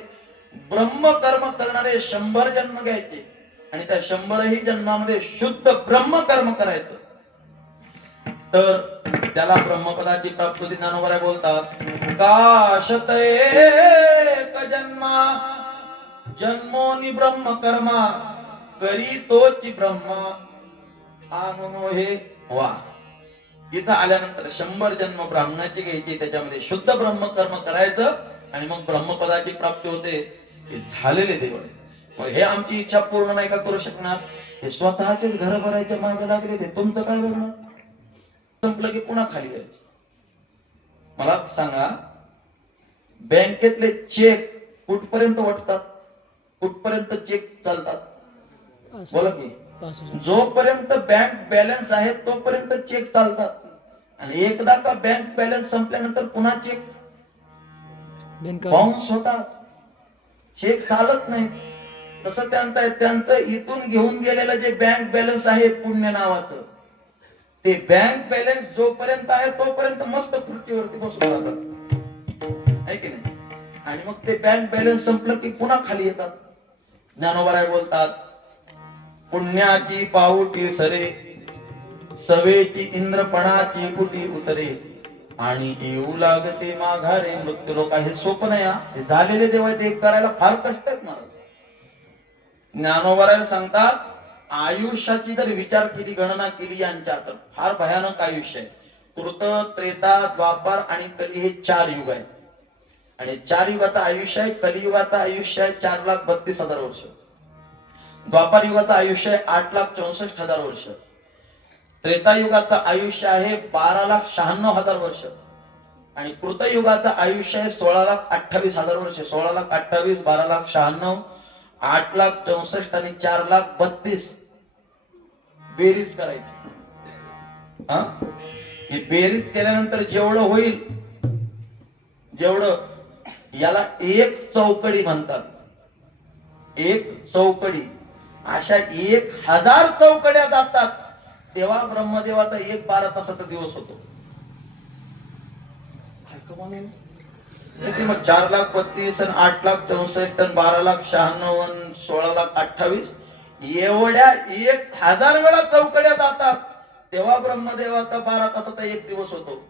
ब्रह्म कर्म करणारे 100 जन्म घ्यायचे आणि त्या 100ही जन्मामध्ये शुद्ध ब्रह्म कर्म करायचं तर त्याला ब्रह्मपदाची प्राप्ती होती. ज्ञानोबराय बोलतात, काशते जन्मा जन्मोनी ब्रह्म कर्मा करी तोची ब्रह्म आनुनो हे वा. इथं आल्यानंतर 100 जन्म ब्राह्मणाची घ्यायची, त्याच्यामध्ये शुद्ध ब्रह्म कर्म करायचं आणि मग ब्रह्मपदाची प्राप्ती होते. हे झालेले देव आहे. हे आमची इच्छा पूर्ण नाही का करू शकणार? हे स्वतःचेच घर भरायच्या मागे लागले ते तुमचं काय बघणार? संपलं की पुन्हा खाली यायचं. मला सांगा, बँकेतले चेक कुठपर्यंत वाटतात, कुठपर्यंत चेक चालतात? बोला की. जोपर्यंत बँक बॅलन्स आहे तोपर्यंत चेक चालतात, आणि एकदा का बँक बॅलन्स संपल्यानंतर पुन्हा चेक बाउन्स होतात, चेक चालत नाही. तसं त्यांचं इथून घेऊन गेलेलं जे बँक बॅलन्स आहे पुण्य नावाचं, ते बँक बॅलन्स जोपर्यंत आहे तोपर्यंत मस्त खुर्चीवरती बसून राहतात, आहे की नाही? आणि मग ते बँक बॅलन्स संपलं की पुन्हा खाली येतात. ज्ञानोबा बोलतात, पुण्याची पाऊटी सरे, सवेची इंद्रपणाची फुटी उतरे, आणि येऊ लागते माघारे मृत्यू लोका. हे सोपं नाही, हे झालेले देव ते करायला फार कष्ट आहेत महाराज. ज्ञानोबा सांगतात, आयुष्याची जर विचार केली, गणना केली यांच्या, तर फार भयानक आयुष्य आहे. कृत, त्रेता, द्वापार आणि कली हे 4 युग आहेत. आणि 4 युगाचं आयुष्य आहे. कलियुगाचं आयुष्य आहे 4,32,000 वर्ष. द्वापार युगाचं आयुष्य आहे 8,64,000 वर्ष. त्रेतायुगाचं आयुष्य आहे 12,96,000 वर्ष. आणि कृतयुगाचं आयुष्य आहे 16,28,000 वर्ष. 16,28,000, 12,96,000, 8,64,000 आणि 4,32,000 बेरीज करायची. हा, ही बेरीज केल्यानंतर जेवढं होईल, जेवढं, याला एक चौकडी म्हणतात. एक चौकडी. अशा 1,000 चौकड्या जातात तेव्हा ब्रह्मदेवाचा 12 तासाचा दिवस होतो. मग 4,32,000 आणि 8,64,000 आणि 12,96,000 आणि 16,28,000 एवढ्या 1,000 वेळा चौकड्या जातात तेव्हा ब्रह्मदेवाचा 12 तासाचा एक दिवस होतो.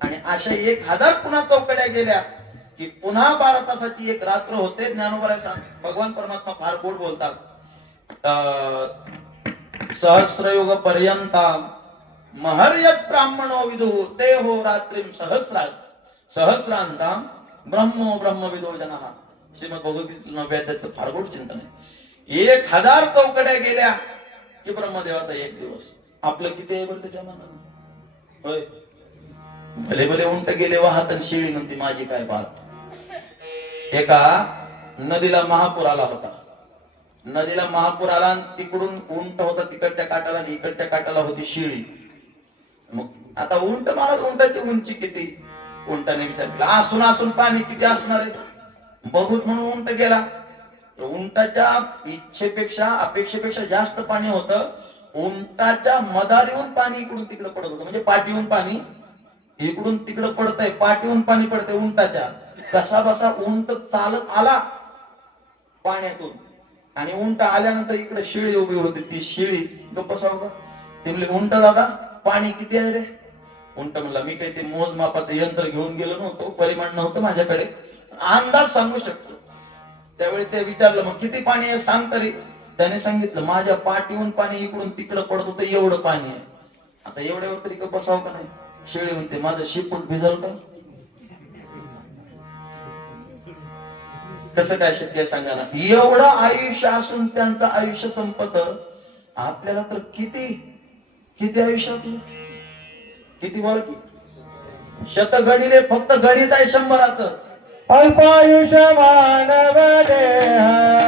आणि अशा 1,000 पुन्हा चौकड्या गेल्या की पुन्हा 12 तासाची एक रात्र होते. ज्ञानोबा सांग, भगवान परमात्मा फार गोड बोलतात. सहस्रयुग पर्यंता महर्यत ब्राह्मणो विदु ते हो रात्रीम सहस्रांताम ब्रह्मो ब्रह्मविदो जनः. श्रीमद भगवद्गीतेतील 9व्या अध्यायात फार गोड चिंतन आहे. 1,000 चौकड्या गेल्या की ब्रह्मदेवाचा एक दिवस. आपलं किती आहे बरं त्याच्या मनानं? होय, भले भले उंट गेले वाहत आणि शेळी म्हणते माझी काय बात. एका नदीला महापूर आला होता. नदीला महापूर आला, तिकडून उंट होता तिकडच्या काठाला आणि इकडच्या काठाला होती शेळी. मग आता उंट महाराज, उंटाची उंची किती? उंटाने विचारलं, असून असून पाणी किती असणार आहे बघूच म्हणून उंट गेला. उंटाच्या इच्छेपेक्षा, अपेक्षेपेक्षा जास्त पाणी होतं. उंटाच्या मदारीहून पाणी इकडून तिकडे पडत होतं. म्हणजे पाठीहून पाणी इकडून तिकडे पडतंय, पाठीहून पाणी पडतंय उंटाच्या. कसा बसा उंट चालत आला पाण्यातून, आणि उंट आल्यानंतर इकडे शेळी उभी होती. ती शेळी गप्प बसावं. ते म्हणले, उंट दादा पाणी किती आहे रे? उंट म्हणला, मी काही ते मोजमापाचं यंत्र घेऊन गेलो नव्हतो, परिमाण नव्हतं माझ्याकडे, अंदाज सांगू शकतो. त्यावेळी ते विचारलं, मग किती पाणी आहे सांग तरी. त्याने सांगितलं, माझ्या पाठीहून पाणी इकडून तिकडं पडत होतं एवढं पाणी आहे. आता एवढ्यावर तरी गप्प बसावं का नाही? शेळी म्हणते, माझं शिपूट भिजल का? कसं काय शक्य आहे सांगा ना? एवढं आयुष्य असून त्यांचं आयुष्य संपत. आपल्याला तर किती किती आयुष्य आपलं किती? बोला की. शतगणिले फक्त गणित आहे 100चं. अल्पायुष्य मानव देह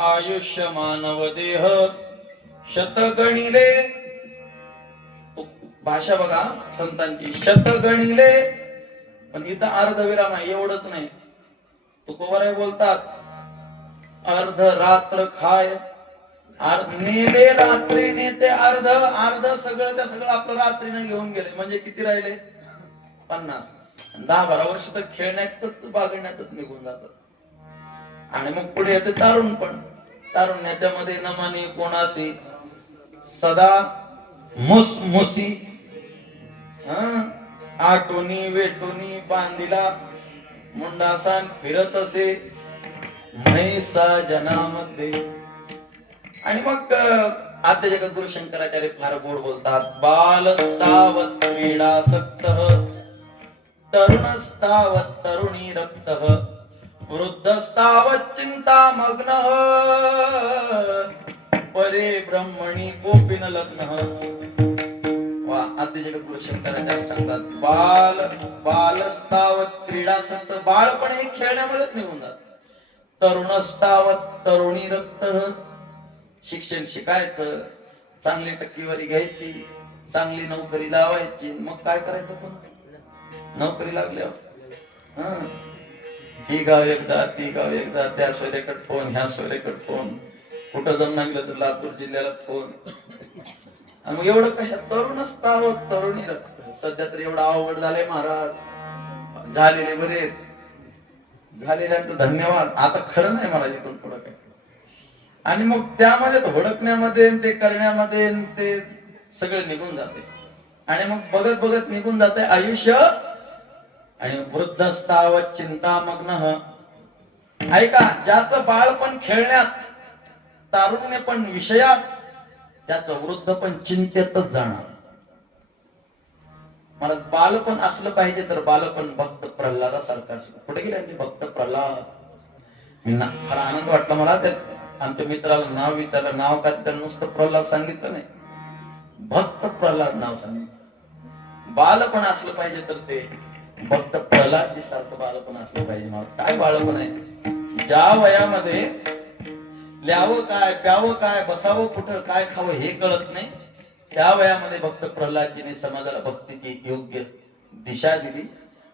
आयुष्य मानव देह शतगणिले, भाषा बघा संतांची, शतगणिले, पण इथं अर्ध विराम आहे, एवढंच नाही. तुकोबाराय बोलतात अर्ध रात्र खाय, नेले रात्री नेते अर्ध, अर्ध सगळं त्या सगळं आपलं रात्रीने घेऊन गेले, म्हणजे किती राहिले 50. 10-12 वर्ष तर खेळण्यातच बागण्यातच निघून जातात. आणि मग पुढे येते तारुणपण. तारुण्याच्यामध्ये न माने कोणाशी, सदा मुसमुसी, आटोनी वेटोनी बांधिला मुंडासान फिरत असे म्हैसा जनामध्ये. आणि मग आद्य जगद्गुरु शंकराचार्य फार गोड बोलतात. बालस्तावत क्रीडासक्त, तरुणस्तावत तरुणी रक्त, वृद्धस्तावत चिंता मग्न, परे ब्रह्मणी गोपीन लग्न. आद्य जगद्गुरु शंकराचार्य सांगतात बालस्तावत क्रीडासक्त, बाळपण हे खेळण्यामध्येच निघून जात. तरुणस्तावत तरुणी रक्त, शिक्षण शिकायचं, चांगली टक्केवारी घ्यायची, चांगली नोकरी लावायची. मग काय करायचं, पण नोकरी लागल्यावर ही गाव एकदा ती गाव एकदा, त्या सोयरेकट फोन, ह्या सोयरेकट फोन, कुठं जमून लागलं तर लातूर जिल्ह्याला फोन. मग एवढं कशा, तरुणस्तावत तरुणी रक्त. सध्या तर एवढं अवघड झालंय महाराज, झालेले बरेच, झालेल्यांचं धन्यवाद. आता खरं नाही मला इथून पुढं काय. आणि मग त्यामध्ये हुडकण्यामध्ये ते करण्यामध्ये ते सगळं निघून जाते. आणि मग बघत बघत निघून जाते आयुष्य. आणि वृद्धस्तावत चिंतामग्न. ऐका, ज्याचं बाळपण खेळण्यात, तारुण्य पण विषयात, त्याचं वृद्ध पण चिंतेतच जाणार. मला बालपण असलं पाहिजे तर बालपण भक्त प्रल्हादासारखं असलं. कुठे गेले आमचे भक्त प्रल्हाद? फार आनंद वाटला मला. त्यात आमच्या मित्राला नाव विचारलं, नाव काय? त्यानं नुसतं प्रल्हाद सांगितलं नाही, भक्त प्रल्हाद नाव सांगितलं. बालपण असलं पाहिजे तर ते भक्त प्रल्हाद सारखं बालपण असलं पाहिजे. मला काय बालपण आहे, ज्या वयामध्ये ल्यावं काय, प्यावं काय, बसावं कुठं, काय खावं हे कळत नाही, त्या वयामध्ये भक्त प्रल्हादजीने समाजाला भक्तीची योग्य दिशा दिली.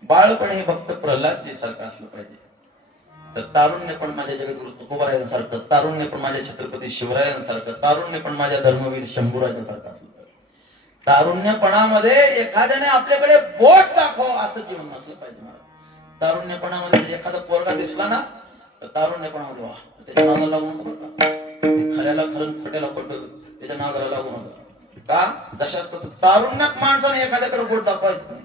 बाळपण हे भक्त प्रल्हादजी सारखं असलं पाहिजे. तर तारुण्य पण माझ्या जगद्गुरु तुकोबारायांसारखं, तारुण्य पण माझ्या छत्रपती शिवरायांसारखं, तारुण्य पण माझ्या धर्मवीर शंभूराजांसारखं असलं पाहिजे. तारुण्यपणामध्ये एखाद्याने आपल्याकडे बोट दाखव असं जीवन नसलं पाहिजे मला. तारुण्यपणामध्ये एखादा पोरगा दिसला ना, तर तारुण्यपणामध्ये वा, त्याच्या नादाला लागू नको का, खऱ्याला खरं खोट्याला खोटं, त्याच्या नादाला लागू नका का. जशाच तसं तारुण्यात माणसाने एखाद्याकडे बोट दाखवायचं नाही.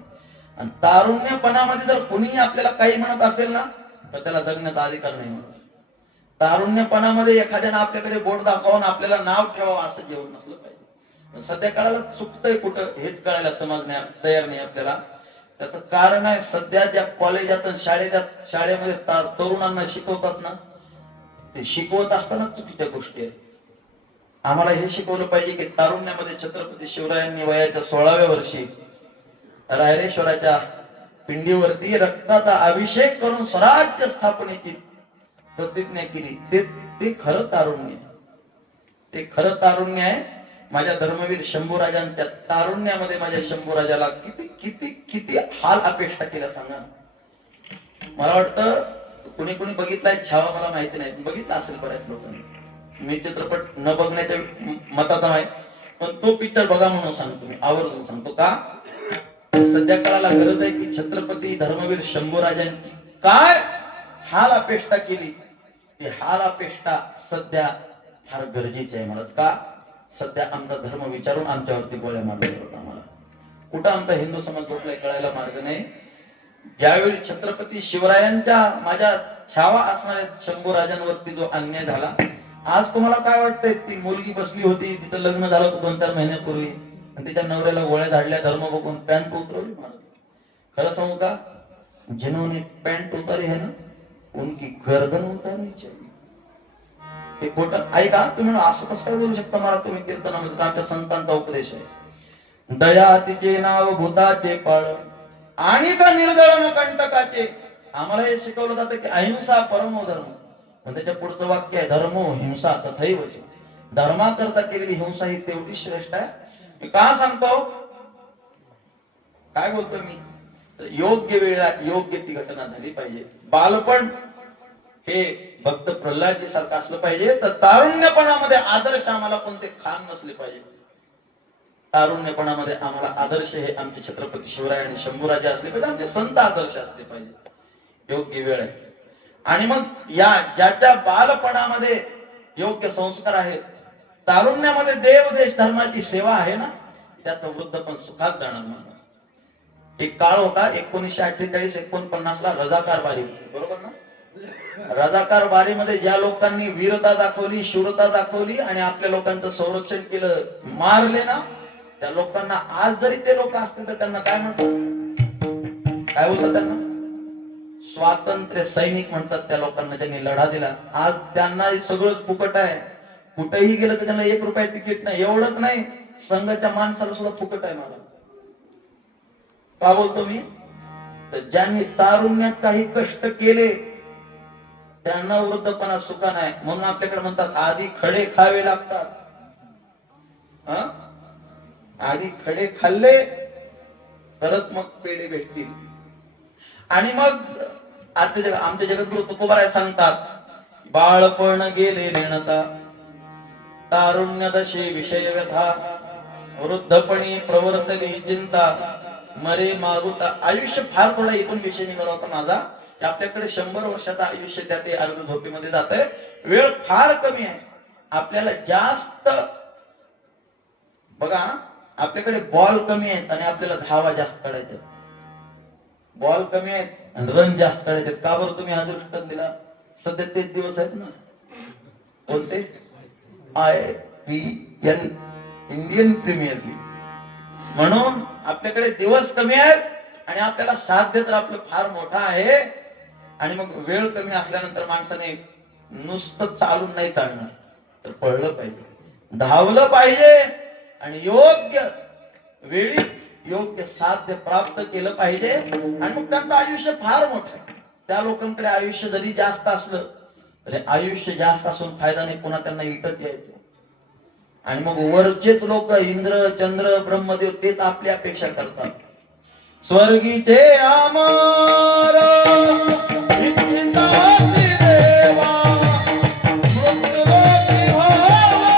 आणि तारुण्यपणामध्ये जर कोणीही आपल्याला काही म्हणत असेल ना, तर त्याला जगण्याचा अधिकार नाही म्हणत. तारुण्यपणामध्ये एखाद्याने आपल्याकडे बोट दाखवून आपल्याला नाव ठेवावं असं जीवन नसलं पाहिजे. सध्या काळाला चुकतंय कुठं हेच कळायला समाज तयार नाही आपल्याला. त्याचं कारण आहे, सध्या ज्या कॉलेजात शाळेमध्ये तरुणांना शिकवतात ना, ते शिकवत असताना चुकीच्या गोष्टी आहेत. आम्हाला हे शिकवलं पाहिजे की तारुण्यामध्ये छत्रपती शिवरायांनी वयाच्या 16व्या वर्षी रायरेश्वराच्या पिंडीवरती रक्ताचा अभिषेक करून स्वराज्य स्थापनेची प्रतिज्ञा केली. ते खरं तारुण्य, ते खरं तारुण्य आहे. माझ्या धर्मवीर शंभूराजांच्या तारुण्यामध्ये माझ्या शंभूराजाला किती किती किती हाल अपेक्षा केल्या सांगा. मला वाटतं कुणी कुणी बघितलाय छावा, मला माहिती नाही, बघितला असेल बऱ्याच लोकांनी. मी चित्रपट न बघण्याच्या मताचा आहे, पण तो पिक्चर बघा म्हणून सांगतो, मी आवर्जून सांगतो. का सध्या काळाला गरज आहे की छत्रपती धर्मवीर शंभूराजांची काय हाल अपेक्षा केली, ती हाल अपेक्षा सध्या फार गरजेची आहे. म्हणत का, सध्या आमचा धर्म विचारून आमच्यावरती गोळ्या मारल्या होतात. आम्हाला कुठं आमचा हिंदू समाज झोपलाय कळायला मार्ग नाही. ज्यावेळी छत्रपती शिवरायांच्या माझ्या छावा असणाऱ्या शंभूराजांवरती जो अन्याय झाला, आज तुम्हाला काय वाटतंय? ती मुलगी बसली होती, तिचं लग्न झालं होतं 2-4 महिन्यापूर्वी, आणि तिच्या नवऱ्याला गोळ्या झाडल्या, धर्म बघून पॅन्ट उतरवली. खरं सांगू का, जिन्होंने पॅन्ट उतारी है ना, उनकी गर्दन उतारनी चाहिए. हे खोटं ऐका तुम्ही. असं कसं काय बोलू शकता मला तुम्ही? कीर्तनामध्ये आमच्या संतांचा उपदेश आहे, दया तिचे नाव भूताचे पाळ आणि का निर्दळन कंटकाचे. आम्हाला हे शिकवलं जातं की अहिंसा परमो धर्म. मग त्याच्या पुढचं वाक्य आहे धर्मो हिंसा तथैव च. धर्माकरता केलेली हिंसा ही तेवढी श्रेष्ठ आहे. मी का सांगतो, काय बोलतो मी, तर योग्य वेळेला योग्य ती घटना झाली पाहिजे. बालपण हे भक्त प्रल्हादजी सारखं असलं पाहिजे. तर तारुण्यपणामध्ये आदर्श आम्हाला कोणते खान नसले पाहिजे. तारुण्यपणामध्ये आम्हाला आदर्श हे आमचे छत्रपती शिवराय आणि शंभूराजे असले पाहिजे, आमचे संत आदर्श असले पाहिजे. योग्य वेळ आहे. आणि मग या ज्याच्या बालपणामध्ये योग्य संस्कार आहेत, तारुण्यामध्ये देव देश धर्माची सेवा आहे ना, त्याचं वृद्धपण सुखात जाणार माणूस. एक काळ होता 1948-49 ला रजाकार बारी होती, बरोबर ना. रजाकार बारीमध्ये ज्या लोकांनी वीरता दाखवली, शूरता दाखवली आणि आपल्या लोकांचं संरक्षण केलं, मारले ना, त्या लोकांना आज जरी ते लोक असतील तर त्यांना काय म्हणतात, काय बोलतात त्यांना, स्वातंत्र्य सैनिक म्हणतात. त्या लोकांना ज्यांनी लढा दिला, आज त्यांना सगळंच फुकट आहे. कुठेही गेलं तर त्यांना 1 रुपया तिकीट नाही. एवढंच नाही, संघाच्या माणसाला सुद्धा फुकट आहे. मला का बोलतो मी, तर ज्यांनी तारुण्यात काही कष्ट केले त्यांना वृद्धपणात सुखा नाही. म्हणून आपल्याकडे म्हणतात आधी खडे खावे लागतात. आधी खडे खाल्ले तरच मग पेढे भेटतील. आणि मग आमच्या जगद्गुरु तुकोबाराय सांगतात, बाळपण गेले नेणता तारुण्य दशे विषय व्यथा वृद्धपणी प्रवर्तली चिंता मरे मागुता. आयुष्य फार थोडा इथून विषय निघाला होता माझा, की आपल्याकडे 100 वर्षाचं आयुष्य त्या ते अर्ध झोपेमध्ये जात आहे. वेळ फार कमी आहे. आपल्याला जास्त बघा, आपल्याकडे बॉल कमी आहेत आणि आपल्याला धावा जास्त काढायच्या. बॉल कमी आहेत आणि रन जास्त काढायचे. का बरं तुम्ही हा दृष्टांत दिला? सध्या तेच दिवस आहेत ना. कोणते? IPL, Indian premier league. म्हणून आपल्याकडे दिवस कमी आहेत आणि आपल्याला साध्य तर आपलं फार मोठा आहे. आणि मग वेळ कमी असल्यानंतर माणसाने नुसतं चालून नाही चालणार, तर पळलं पाहिजे, धावलं पाहिजे आणि योग्य वेळीच योग्य साध्य प्राप्त केलं पाहिजे. आणि मग त्यांचं आयुष्य फार मोठं आहे. त्या लोकांकडे आयुष्य जरी जास्त असलं तरी आयुष्य जास्त असून फायदा नाही, पुन्हा त्यांना इटत यायचं. आणि मग वरचेच लोक इंद्र चंद्र ब्रह्मदेव तेच आपली अपेक्षा करतात. स्वर्गीचे आमार इच्छिताति देवा मृत्युलोकी भावा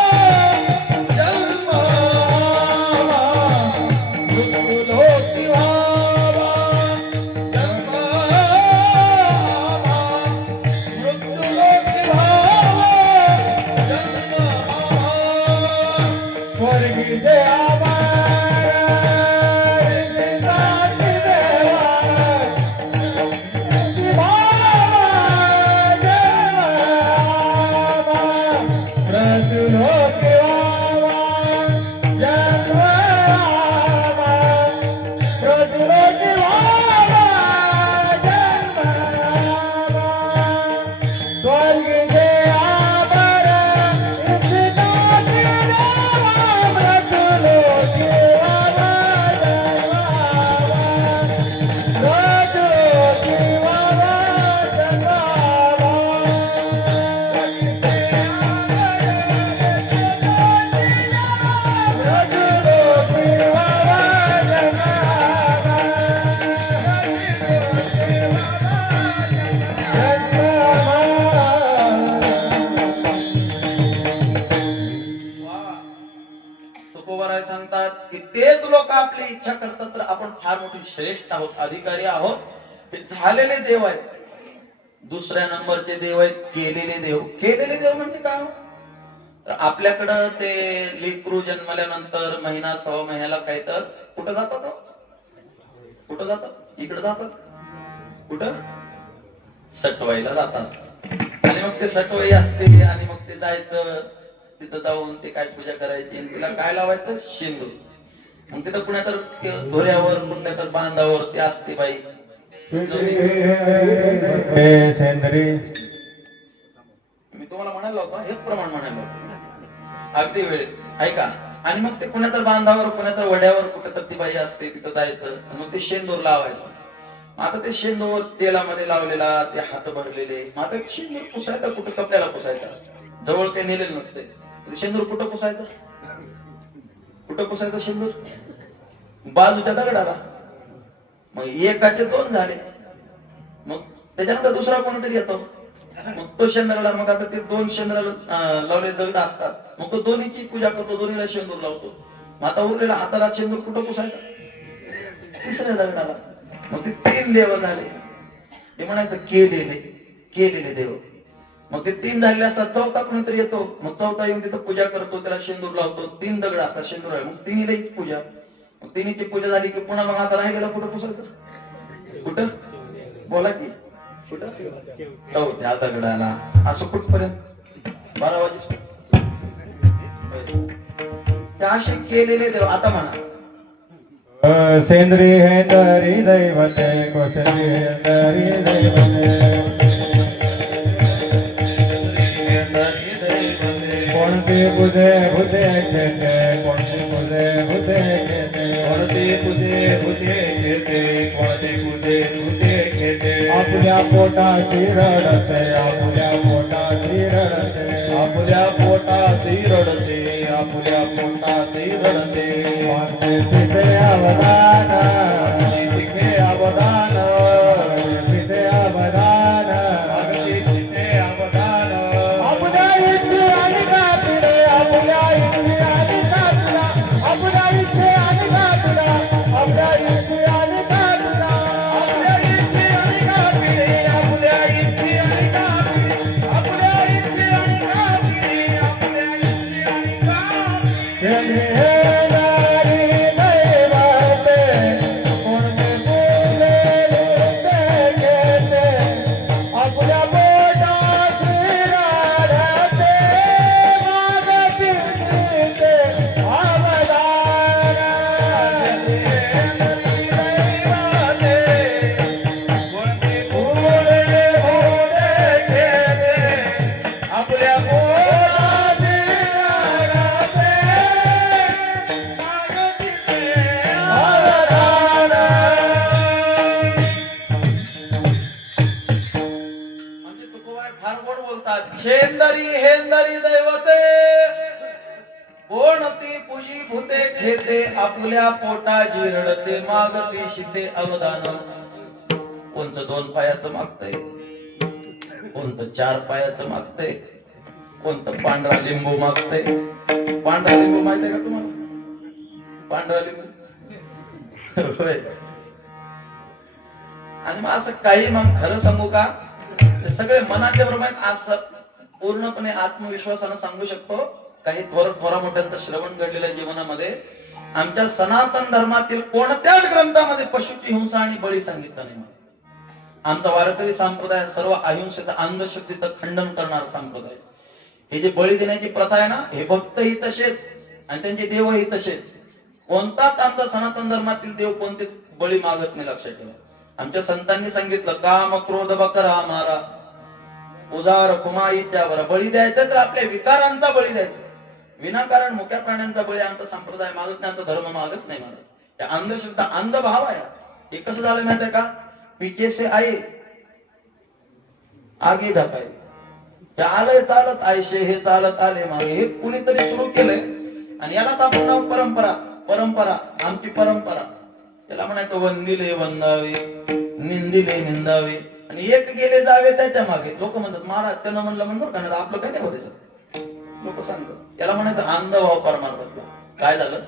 जन्मावा मृत्युलोकी भावा जन्मावा मृत्युलोकी भावा जन्मावा स्वर्गीचे आभार सांगतात की तेच लोक आपली इच्छा करतात तर आपण फार मोठी श्रेष्ठ आहोत, अधिकारी आहोत. हे झालेले देव आहेत. दुसऱ्या नंबरचे देव आहेत केलेले देव. केलेले देव म्हणजे काय? तर आपल्याकडं ते लेकरू जन्मल्यानंतर महिना सव्वा महिन्याला काय तर कुठं जातात? कुठं जातात? इकडे जातात. कुठं? सटवाईला जातात. आणि मग ते सटवाई असते आणि मग ते जायचं तिथं जाऊन ते काय पूजा करायची, तिला काय लावायचं? शेंदूर. मग तिथं कुण्या तर धोऱ्यावर कुठल्या तर बांधावर ते असते बाई. मी तुम्हाला म्हणालो होतो हेच प्रमाण म्हणालो होतो अगदी वेळेत ऐका. आणि मग ते कुण्या तर बांधावर कुण्या तर वड्यावर कुठे तर ती बाई असते तिथं जायचं, मग ते शेंदूर लावायचं. आता ते शेंदूर तेलामध्ये लावलेला, ते हात भरलेले, आता शेंदूर पुसायचा कुठं, कपड्याला पुसायचा, जवळ काही नेलेलं नसते. शेंदूर कुठं पुसायचं, कुठं पुसायचं शेंदूर? बाजूच्या दगडाला. मग एकाचे दोन झाले, मग त्याच्यानंतर दुसरा कोणतरी येतो, मग तो शेंदूरला, मग आता ते दोन शेंदूराला लावले दगड असतात, मग तो दोन्हीची पूजा करतो, दोन्हीला शेंदूर लावतो. मग आता उरलेला हाताला शेंदूर कुठं पुसायचा? तिसऱ्या दगडाला. मग ते 3 देव झाले. ते म्हणायचं केलेले देव. मग ते 3 झालेले असतात, चौथा कोणीतरी येतो, मग चौथा येऊन तिथं पूजा करतो, त्याला शेंदूर लावतो. 3 दगड असतात शेंदूर, मग तिन्हीला एक पूजा. मग तिन्हीची पूजा झाली की पुन्हा मग आता राहिलेला कुठं पुसायचं? कुठं? बोला की कुठं? चौथ्या दगडाला. असं कुठपर्यंत? 12 वाजे असे केलेले देव. आता म्हणा सेंद्री हे तरी दैवते, कोशली हे तरी दैवते. कोणती पूजे भूते घेते, कोणती पूजे भूते घेते, कोणती पूजे भूते घेते, कोणती पूजे भूते घेते. आपल्या पोटाची रडते, आपल्या पोटाची रडते, आपल्या पोटाची रडते, आपल्या पोटाची रडते. मागते तिथे अवदान, तिथे अवदान, तिथे अवदान, मागते तिथे अवदान. आपल्या इथे आणि गाठला, आपल्या इथे आणि गाठला, आपल्या इथे आणि गाठला, आपल्या इथे आणि गाठला, आपल्या इथे आणि गाठले, आपल्या इथे आणि गाठले, आपल्या इथे आणि गाठले, आपल्या इथे आणि गाठले. शेंदरी हेंदरी दैवते, कोणती पूजी भूते घेते, आपल्या पोटाची रडते, मागती शिते अवदान. कोणचं 2 पायाचं मागतंय, कोणतं 4 पायाचं मागतंय, कोणतं पांढरा लिंबू मागतंय. पांढरा लिंबू माहितीये का तुम्हाला? पांढरा लिंबू होय. आणि मग असं काही, मग खरं सांगू का, ते सगळे मनाच्या प्रमाणात असं पूर्णपणे आत्मविश्वासानं सांगू शकतो. काही थोरा मोठ्यांचं श्रवण घडलेल्या जीवनामध्ये आमच्या सनातन धर्मातील कोणत्याच ग्रंथामध्ये पशुची हिंसा आणि बळी सांगितलं नाही. आमचा वारकरी संप्रदाय सर्व अहिंसेचं, अंधश्रद्धेचं खंडन करणारा संप्रदाय. हे जे बळी देण्याची प्रथा आहे ना, हे भक्तही तसेच आणि त्यांचे देवही तसेच. कोणताच आमचा सनातन धर्मातील देव कोणते बळी मागत नाही, लक्षात ठेवा. आमच्या संतांनी सांगितलं, काम क्रोध बकरा मारा, उजार खुमाईच्या वर. बळी द्यायचा तर आपल्या विकारांचा बळी द्यायचा, विनाकारण मुक्या प्राण्यांचा बळी आमचा संप्रदाय मागत नाही, आमचा धर्म मागत नाही. महाराज, त्या अंधश्रद्धा अंधभाव आहे. हे कसं झालं माहितीये का? पीछे से आए आगे ढकाय. आलंय चालत आयशे, हे चालत आले मागे. हे कुणीतरी सुरू केलंय आणि यालाच आपण नाव परंपरा. परंपरा आमची परंपरा. त्याला म्हणायचं वंदिले वंदावे, निंदिले निंदावे, आणि एक गेले जावे त्याच्या मागे. लोक म्हणतात महाराज त्यानं म्हणलं म्हणून का, आपलं काय नाही होत त्याच्यात. लोक सांगतात याला म्हणायचं अंधभाव परमार्थातला. काय झालं,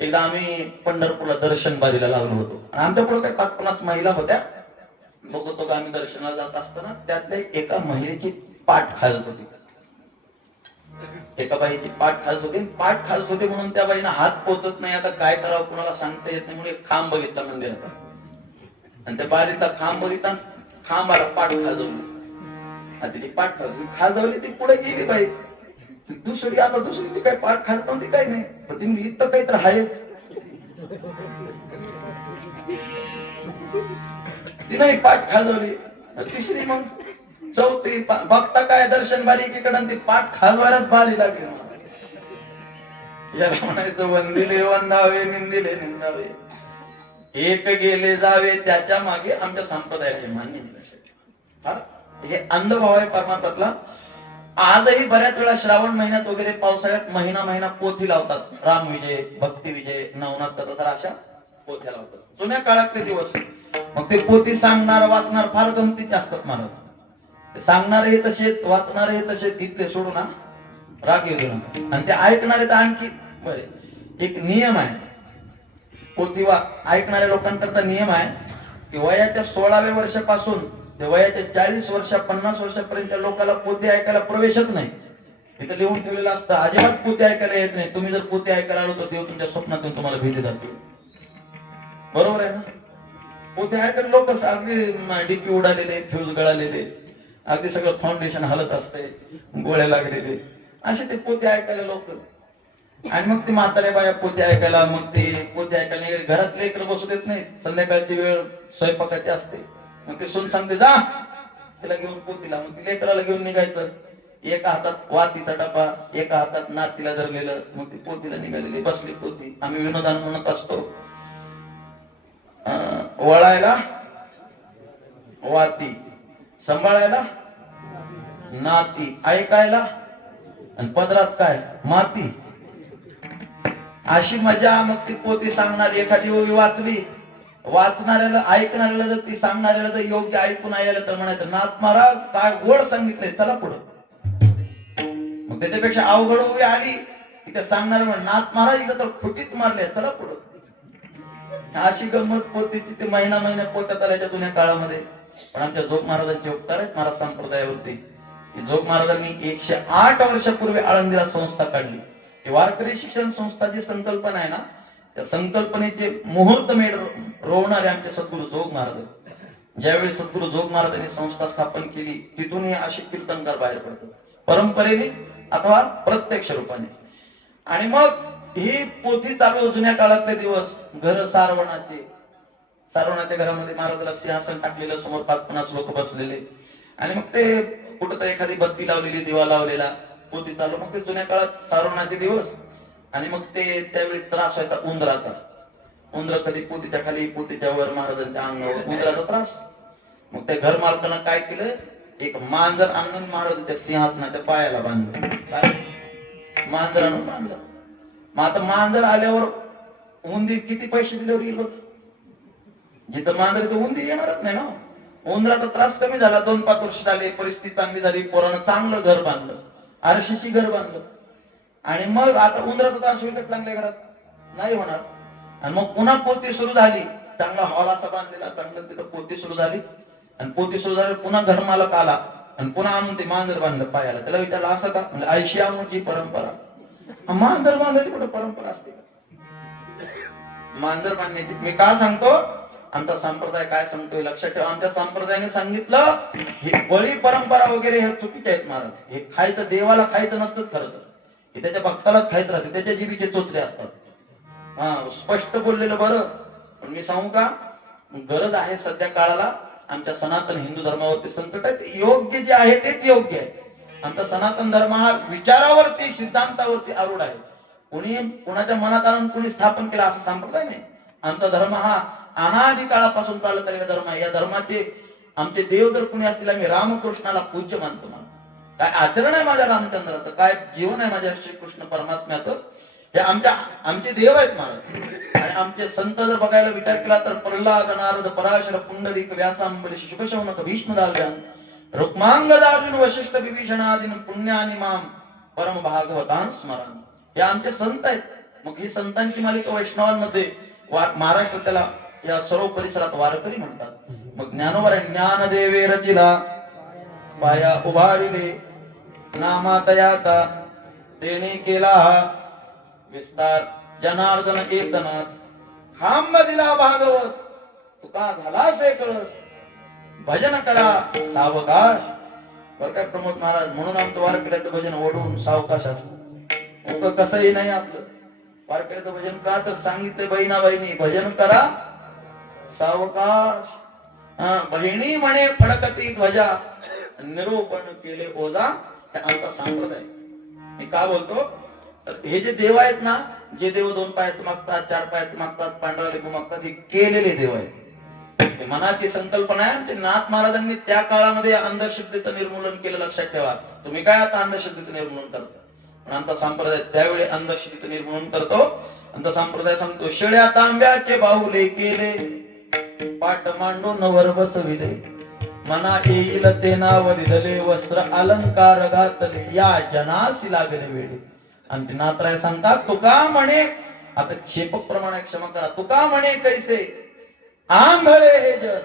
एकदा आम्ही पंढरपूरला दर्शन बारीला लागलो होतो आणि आमच्या पुढे काही 5-50 महिला होत्या. बघतो का आम्ही दर्शनाला जात असताना त्यातल्या एका महिलेची पाठ खालत होती. एका बाईची पाठ खालत होती. पाठ खालत होती म्हणून त्या बाईनं हात पोचत नाही. आता काय करावं कुणाला सांगता येत नाही म्हणून एक खांब बघितला मंदिराचा, आणि त्या बारीतला खांब बघितला, खांबाला पाठ खाजवली. तिची पाठ खाजवली, ती पुढे गेली बाई. दुसरी आता दुसरी ती काय पाठ खात नव्हती, काही नाही, पण ती इथं काही तर आहेच. ती नाही पाठ खाजवली. तिसरी, मग चौथी, बघता काय दर्शन बारीकडे ती पाठ खाजवायलाच बारी लागली. याला म्हणायचं वंदिले वंदावे, निंदिले निंदावे. एक गेले जावे त्याच्या मागे आमच्या संप्रदायाचे मान्य हे अंधभाव आहे परमार्थातला. आजही बऱ्याच वेळा श्रावण महिन्यात वगैरे पावसाळ्यात महिना पोथी लावतात. राम विजय, भक्ती विजय, नवनाथ कथा अशा पोथ्या लावतात. जुन्या काळातले दिवस. मग ते पोथी सांगणार वाचणार फार गमतीचे असतात महाराज. सांगणारे हे तसेच, वाचणारे हे तसेच, इथले सोडू ना, राग येतो ना. आणि ते ऐकणारे तर आणखी बरे. एक नियम आहे पोथी ऐकणाऱ्या लोकांकरता नियम आहे की वयाच्या 16व्या वर्षापासून ते वयाच्या 40 वर्ष 50 वर्षापर्यंत लोकांना पोथी ऐकायला प्रवेशच नाही. तिथे लिहून ठेवलेलं असतं अजिबात पोथी ऐकायला येत नाही. तुम्ही जर पोथी ऐकायला आलो तर देव तुमच्या स्वप्नातून तुम्हाला भीती दाखवेल. बरोबर आहे ना. पोथी ऐकायला लोक अगदी डिपी उडालेले, फ्यूज गळालेले, अगदी सगळं फाउंडेशन हलत असते, गोळ्या लागलेले, असे ते पोथी ऐकायला लोक. आणि मग ते म्हाताऱ्या बाया पोथी ऐकायला, मग ते पोथी ऐकायला घरात लेकर बसू देत नाही. संध्याकाळची वेळ स्वयंपाकाची असते. मग ते सून सांगते जा तिला घेऊन पोथीला. मग ती लेकराला घेऊन निघायचं. एका हातात वातीचा डबा, एका हातात नातीला धरलेलं. मग ती पोथीला निघालेली बसली पोथी. आम्ही विनोदान म्हणत असतो वळायला वाती, सांभाळायला नाती, ऐकायला आणि पदरात काय माती. अशी मजा. मग ती पोथी सांगणारी एखादी ओवी वाचली, वाचणाऱ्याला ऐकणाऱ्याला जर ती सांगणाऱ्याला जर योग्य ऐकून आलं तर म्हणायचं नाथ महाराज काय गोड सांगितलंय, चला पुढं. मग त्याच्यापेक्षा अवघड ओवी आली की त्या सांगणाऱ्या म्हण नाथ महाराज इथं तर फुटीच मारले, चला पुढं. अशी गंमत पोथीची ते महिना पोत्या करायच्या जुन्या काळामध्ये. पण आमच्या जोग महाराजांचे उपकार आहेत महाराज संप्रदायावरती. जोग महाराजांनी 108 वर्षापूर्वी आळंदीला संस्था काढली. वारकरी शिक्षण संस्था जी संकल्पना आहे ना, त्या संकल्पनेचे मुहूर्तमेढ रोवणारे आमचे सद्गुरू जोग महाराज. ज्यावेळी सद्गुरू जोग महाराजांनी संस्था स्थापन केली तिथून हे असे कीर्तनकार बाहेर पडतात, परंपरेने अथवा प्रत्यक्ष रूपाने. आणि मग ही पोथी चालू जुन्या काळातले दिवस. घर सारवणाच्या घरामध्ये महाराजाला सिंहासन टाकलेलं, समोर 5-50 लोक बसलेले. आणि मग ते कुठं एखादी बत्ती लावलेली, दिवा लावलेला, पोथी चालू. मग ते जुन्या काळात सारवणाचे दिवस. आणि मग ते त्यावेळी त्रास व्हायचा उंदराचा. उंदर कधी पोथीच्या खाली, पोथीच्या वर, महाराजांच्या अंगावर उंदराचा त्रास. मग त्या घर मालकानं काय केलं, एक मांजर आणून महाराजांच्या सिंहासनाच्या पायाला बांधलं. मांजर आणून बांधलं. मग आता मांजर आल्यावर उंदीर किती पैसे दिल्यावर येईल बघ. जिथं मांजर तर उंदीर येणारच नाही ना. उंदराचा त्रास कमी झाला, 2-5 वर्ष झाले, परिस्थिती चांगली झाली, पोरानं चांगलं घर बांधलं, आरशीची घर बांधलं. आणि मग आता उंदराचा त्रास होईल चांगल्या घरात नाही होणार. आणि मग पुन्हा पोथी सुरू झाली. चांगला हॉल असा बांधलेला, चांगलं तिथं पोथी सुरू झाली. आणि पोथी सुरू झाली, पुन्हा घरमालक आला आणि पुन्हा आणून ते मांजर बांधलं पायाला. त्याला विचारलं असं का, म्हणजे आयशी आमची परंपरा. मांजर बांधायची कुठं परंपरा असते का मांजर बांधण्याची? मी का सांगतो, आमचा संप्रदाय काय सांगतोय लक्षात ठेवा. आमच्या संप्रदायाने सांगितलं ही बळी परंपरा वगैरे हे चुकीचे आहेत महाराज. हे खायचं, देवाला खायचं नसतं खरं तर, हे त्याच्या भक्तालाच खायचं राहते, त्याच्या जीबीचे चोचले असतात. स्पष्ट बोललेलं बरं. पण मी सांगू का, गरज आहे सध्या काळाला. आमच्या सनातन हिंदू धर्मावरती संकट आहे. योग्य जे आहे तेच योग्य आहे. आमचा सनातन धर्म हा विचारावरती, सिद्धांतावरती आरूढ आहे. कोणी कोणाच्या मनात आणून कोणी स्थापन केला असं संप्रदाय नाही. आमचा धर्म हा अनादी काळापासून चालत आलेला धर्म आहे. या धर्माचे आमचे देव जर कोणी असतील, आम्ही रामकृष्णाला पूज्य मानतो. काय आचरण आहे माझ्या रामचंद्राचं, काय जीवन आहे माझ्या श्रीकृष्ण परमात्म्याचं, हे आमचे देव आहेत महाराज. आणि आमचे संत जर बघायला विचार केला तर प्रल्हाद, नारद, पराशर, पुंडरीक, व्यासांबरीश, शुकशौनक, भीष्मदाल्व्यान, रुक्मांगद, अर्जुन, वशिष्ठ, विभीषणादीन पुण्यानी माम परम भागवतां स्मरण. हे आमचे संत आहेत. मग ही संतांची मालिका वैष्णवांमध्ये महाराष्ट्र त्याला या सर्व परिसरात वारकरी म्हणतात. मग ज्ञानोबा ज्ञानदेवे रचिला पाया उभारिले, नामातयाचा देणे केला विस्तार, जनार्दन एकनाथ खांब दिला भागवत, तुका झाला से कळस, भजन करा सावकाश. बर काय प्रमोद महाराज, म्हणून आमचं वारकऱ्याचं भजन ओढून सावकाश असतं. कसंही नाही आपलं वारकऱ्याचं भजन. का तर सांगितले बहिणा बहिणी भजन करा सावकाश. बहिणी म्हणे फडकती ध्वजा, निरूपण केले ओझा. आमचा संप्रदाय. मी का बोलतो, तर हे जे देव आहेत ना, जे देव 2 पायात मागतात, 4 पायात मागतात, पांढरा लिंबू मागतात, हे केलेले देव आहेत. हे मनाची संकल्पना आहे. ते नाथ महाराजांनी त्या काळामध्ये अंधश्रद्धेचं निर्मूलन केलं. लक्षात ठेवा. तुम्ही काय आता अंधश्रद्धेचं निर्मूलन करता, पण आमचा संप्रदाय त्यावेळी अंधश्रद्धेचं निर्मूलन करतो. आमचा संप्रदाय सांगतो, शेळ्या तांब्याचे बाहुले केले, पाट मांडून वर बसविले, मना येईल ते नाव दिले, वस्त्र अलंकार घातले, या जनासी लागले वेळे. आणि ते नाथराय सांगतात, तुका म्हणे, आता क्षेपक प्रमाणे क्षमा करा, तुका म्हणे कैसे आंधळे हे जन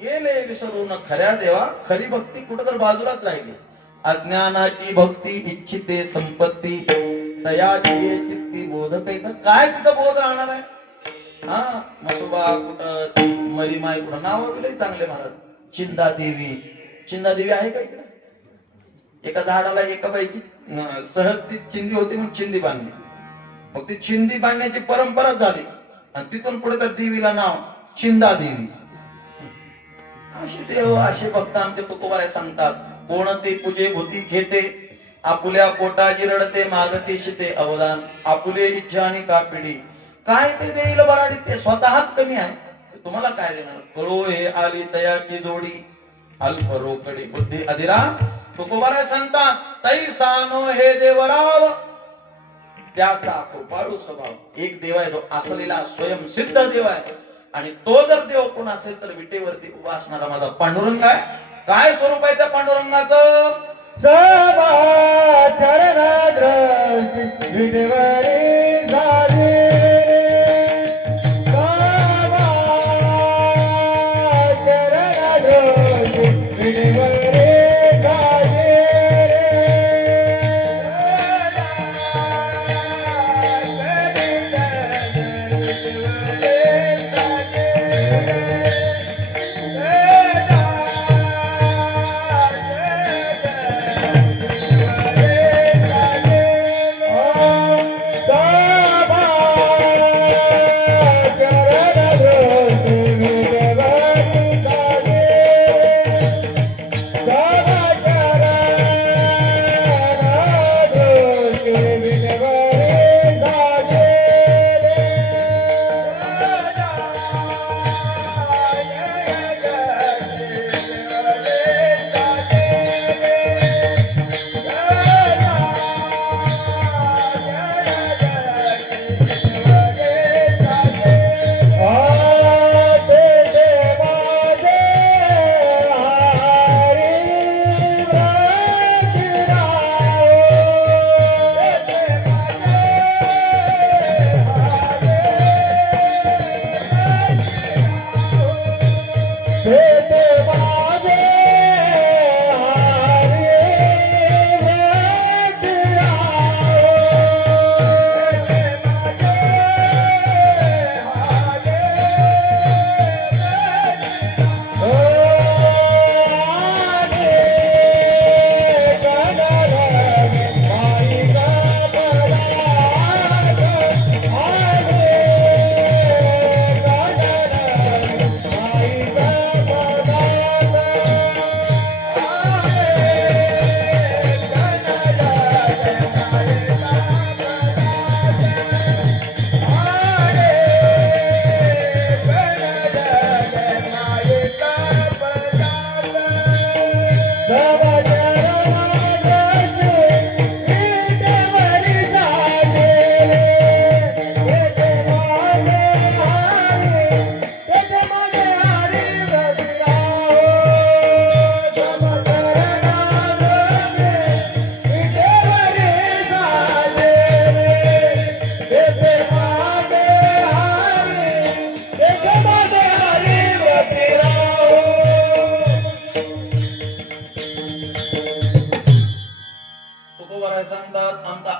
गेले विसरून खऱ्या देवा. खरी भक्ती कुठं तर बाजूलाच राहिली. अज्ञानाची भक्ती इच्छिते संपत्ती, तयाची चित्ती बोध काही. काय तिथं बोध राहणार आहे? हा, मसोबा कुठं, मरीमाय कुठं, नाव वगैरे चांगले महाराज. चिंदा देवी, चिंदा देवी आहे का इकडे? एका झाडाला एका बाईची सहज ती चिंदी होती म्हणून चिंदी बांधली. मग ती चिंदी बांधण्याची परंपरा झाली आणि तिथून पुढे त्या देवीला नाव चिंदा देवी. असे देव, असे भक्त आमचे तुकोबाराय सांगतात. कोणते पूजे भूती घेते, आपुल्या पोटाची रडते, मागते शिते अवदान, आपुले इच्छा आणि कापिडी. काय ते देईल बराडी, ते स्वतःच कमी आहे. तुम्हाला काय देणार? कळो हे आली तयाची जोडी, अल्प रोकडी बुद्धी अधिरा. तुकोबाराय सांगतात, तै सानो हे देवराव, त्याचा कृपाळू स्वभाव. एक देव आहे, तो असलेला स्वयंसिद्ध देव आहे. आणि तो जर देव कोण असेल तर विटेवरती उभा असणारा माझा पांडुरंग आहे. काय स्वरूप आहे त्या पांडुरंगाचं? सबा चरणाद्रष्टी विटेवरी झाली, सबा चरणाद्रष्टी विटेवरी झाली.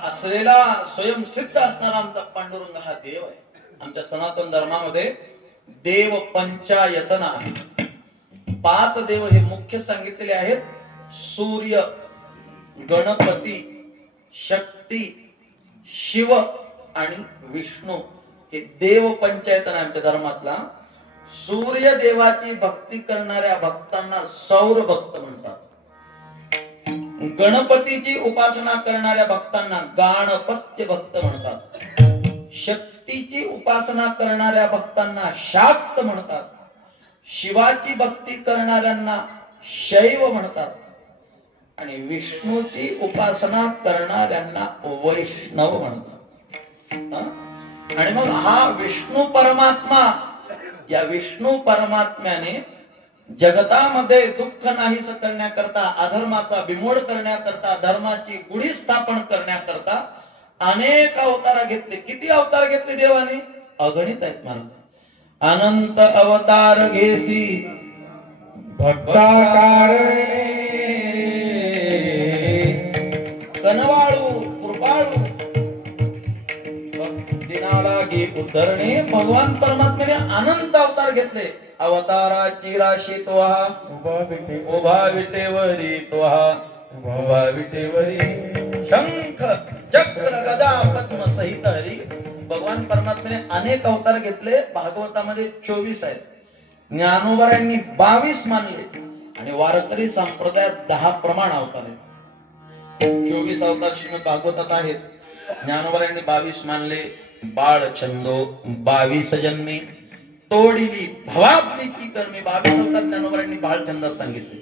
असलेला स्वयंसिद्ध असणारा आमचा पांडुरंग हा देव आहे. आमच्या सनातन धर्मामध्ये देव पंचायतना 5 देव हे मुख्य सांगितलेले आहेत. सूर्य, गणपती, शक्ती, शिव आणि विष्णू हे देव पंचायतना आमच्या धर्मातला. सूर्य देवाची भक्ती करणाऱ्या भक्तांना सौर भक्त म्हणतात. गणपतीची उपासना करणाऱ्या भक्तांना गाणपत्य भक्त म्हणतात. शक्तीची उपासना करणाऱ्या भक्तांना शाक्त म्हणतात. शिवाची भक्ती करणाऱ्यांना शैव म्हणतात आणि विष्णूची उपासना करणाऱ्यांना वैष्णव म्हणतात. आणि मग हा विष्णू परमात्मा, या विष्णू परमात्म्याने जगतामध्ये दुःख नाहीस करण्याकरता, अधर्माचा बिमोड करण्याकरता, धर्माची गुढी स्थापन करण्याकरता अनेक अवतार घेतले. किती अवतार घेतले देवाने? अगणित आहेत महाराज. अनंत अवतार घेसी भक्ताकारणे कनवाळू कृपाळू दिनाला घे उद्धरणे. भगवान परमात्म्याने अनंत अवतार घेतले. अवताराची राशी तोहा उभा विटेवरी, तोहा उभा विटेवरी शंख चक्र गदा पद्म सहित हरी. भगवान परमात्म्याने अनेक अवतार घेतले. भागवतामध्ये 24 आहेत. ज्ञानोबारायांनी 22 मानले आणि वारकरी संप्रदायात 10 प्रमाण अवतार आहेत. 24 अवतार श्रीमद भागवतात आहेत. ज्ञानोबारायांनी 22 मानले. बाळ छंदो 22 जन्मे तोडिली भवातली की कर्मे. 22 अवतार ज्ञानोबारायांनी बाळ छंदात सांगितले.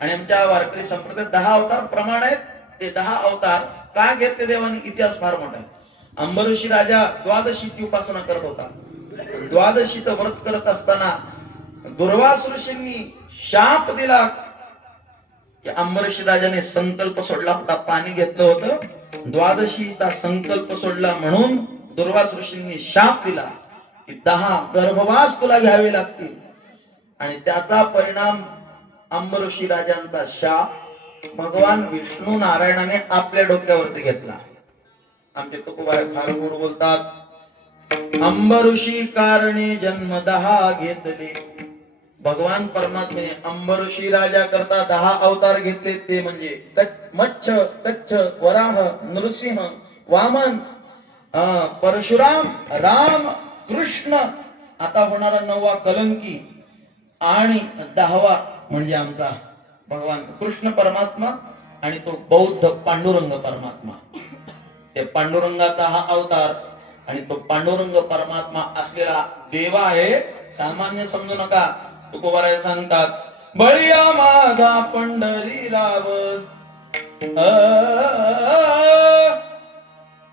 आणि आमच्या वारकरी संप्रदायात 10 अवतार प्रमाण आहेत. ते 10 अवतार का घेतले देवाने? इतिहास फार मोठा आहे. अंबऋषी राजा द्वादशीची उपासना करत होता. द्वादशीचं व्रत करत असताना दुर्वास ऋषींनी शाप दिला की अंबरीश राजाने संकल्प सोडला होता, पाणी घेतलं होतं, द्वादशीचा संकल्प सोडला म्हणून दुर्वास ऋषींनी शाप दिला की 10 गर्भवास तुला घ्यावे लागतील. आणि त्याचा परिणाम अंबरीशी राजांचा शाप भगवान विष्णू नारायणाने आपल्या डोक्यावरती घेतला. आमचे तुकोबाई फार गोड बोलतात. अंबऋषी कारणे जन्म 10 घेतले. भगवान परमात्म्याने अंबऋषी राजा करता 10 अवतार घेतले. ते म्हणजे मच्छ, कच्छ, वराह, नृसिंह, वामन, परशुराम, राम, कृष्ण, आता होणारा 9वा कलंकी आणि 10वा म्हणजे आमचा भगवान कृष्ण परमात्मा आणि तो बौद्ध पांडुरंग परमात्मा. ते पांडुरंगाचा हा अवतार आणि तो पांडुरंग परमात्मा असलेला देवा आहे. सामान्य समजू नका. तुकोबाराय सांगतात, बळिया माझा पंढरीराव,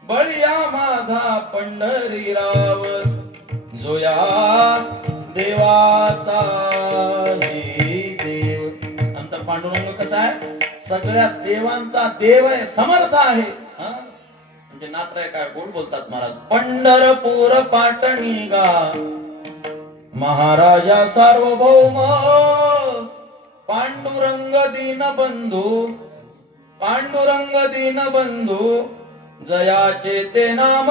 बळिया माझा पंढरीराव, जो या देवाचा देव. आमचा पांडुरंग कसा आहे? सगळ्या देवांचा देव आहे, समर्थ आहे. म्हणजे नात्राय काय गोड बोलतात महाराज. पंढरपूर पाटणी गा महाराजा सार्वभौम, पांडुरंग दीनबंधू, पांडुरंग दीनबंधू, जयाचे ते नाम,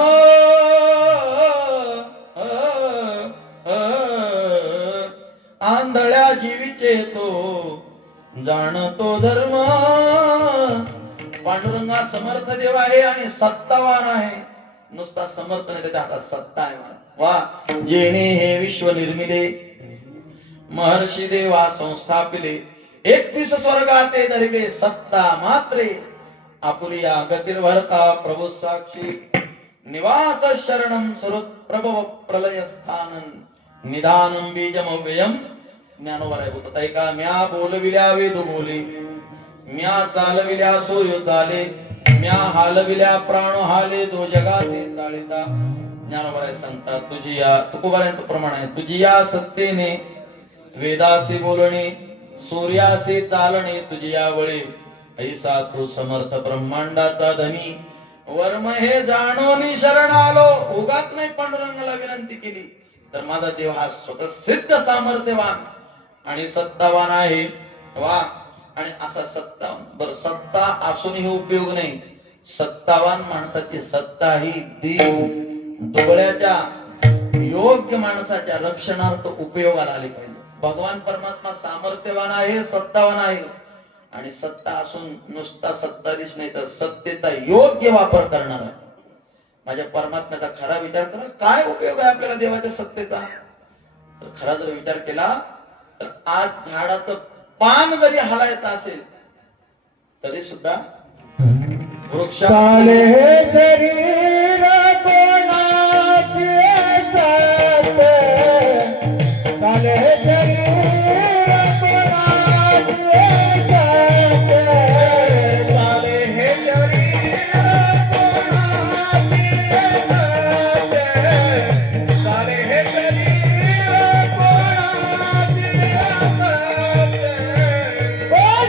आंधळ्या जीवीचे तो जाणतो धर्म. पांडुरंगा समर्थ देव आहे आणि सत्तावान आहे. नुसता समर्थ नाही, त्याच्या हातात सत्ता आहे. वा जेणे हे विश्व निर्मिले, महर्षी देवा संस्थापिले, 31 स्वर्गाते धरिले सत्ता मात्रे, आपुलिया गतिर्भरता प्रभू साक्षी, निवास शरणम सुरत प्रभव प्रलय स्थानन, निदानम बीजमव्ययम. ज्ञानोबाराय बोलतात, ऐका म्या बोलविल्या वेद बोले, म्या चालविल्या सूर्य चाले, म्या हालविल्या प्राण हाले, जो जगाते चालिता. ज्ञानोबाराय सांगतात, तुझी या तुकोबारायांचं प्रमाण आहे, तुझी या सत्तेने वेदासी बोलणे, सूर्यासी चालणे, तुझी या वळे, ऐसा तू समर्थ ब्रह्मांडाचा धनी. वर्म हे जाणोनी शरण आलो. उगाच नाही पांडुरंगाला विनंती केली, तर माझा देव हा स्वतः सिद्ध सामर्थ्यवान आणि सत्तावान आहे. वा आणि असा सत्तावान. बर सत्ता असूनही उपयोग नाही. सत्तावान माणसाची सत्ता ही देव दुबळ्याच्या योग्य माणसाच्या रक्षणार्थ उपयोगाला आली पाहिजे. भगवान परमात्मा सामर्थ्यवान आहे, सत्तावान आहे आणि सत्ता असून नुसता सत्ताधीश नाही तर सत्तेचा योग्य वापर करणार आहे. माझ्या परमात्म्याचा खरा विचार करा, काय उपयोग आहे आपल्याला देवाच्या सत्तेचा? तर खरा जर विचार केला तर आज झाडाचं पान जरी हलायचं असेल तरी सुद्धा वृक्ष चाले हे शरीर कोणाचे साथ, चाले हे शरीर कोणाचे साथ, चाले हे शरीर कोणाचे साथ, चाले हे शरीर कोणाचे साथ,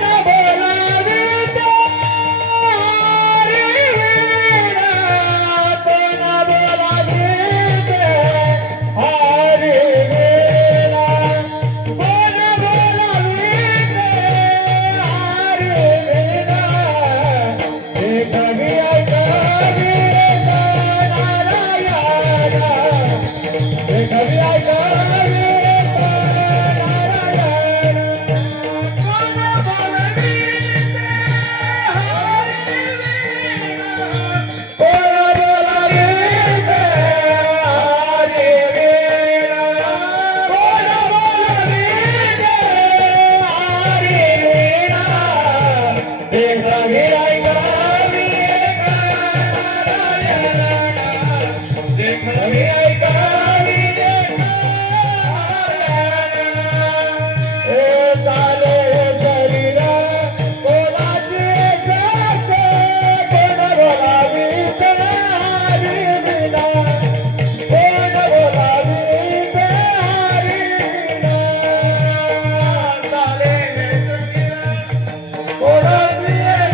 कोण बोलाविते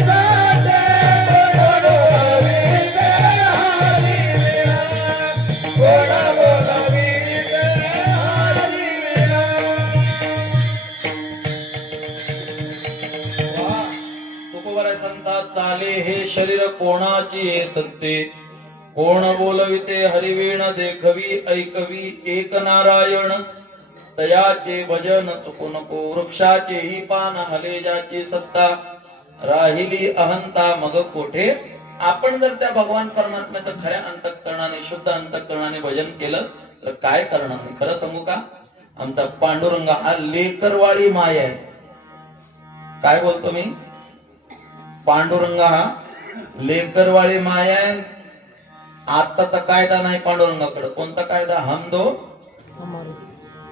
चाले हे शरीर कोणाची हे सत्ते, कोण बोलविते हरिवीण देखवी ऐकवी एक नारायण, तयाचे भजन चुकू नको वृक्षाचे ही पान हले ज्याची सत्ता, राहिली अहंता मग कोठे. आपण जर त्या भगवान परमात्म्याचं खऱ्या अंतःकरणाने शुद्ध अंतःकरणाने भजन केलं तर काय करणार नाही. खरं सांगू का, आमचा पांडुरंग हा लेकरवाळी माय आहे. काय बोलतो मी, पांडुरंग हा लेकरवाळी माय आहे. आताचा कायदा नाही पांडुरंगाकडे. कोणता कायदा, हम दो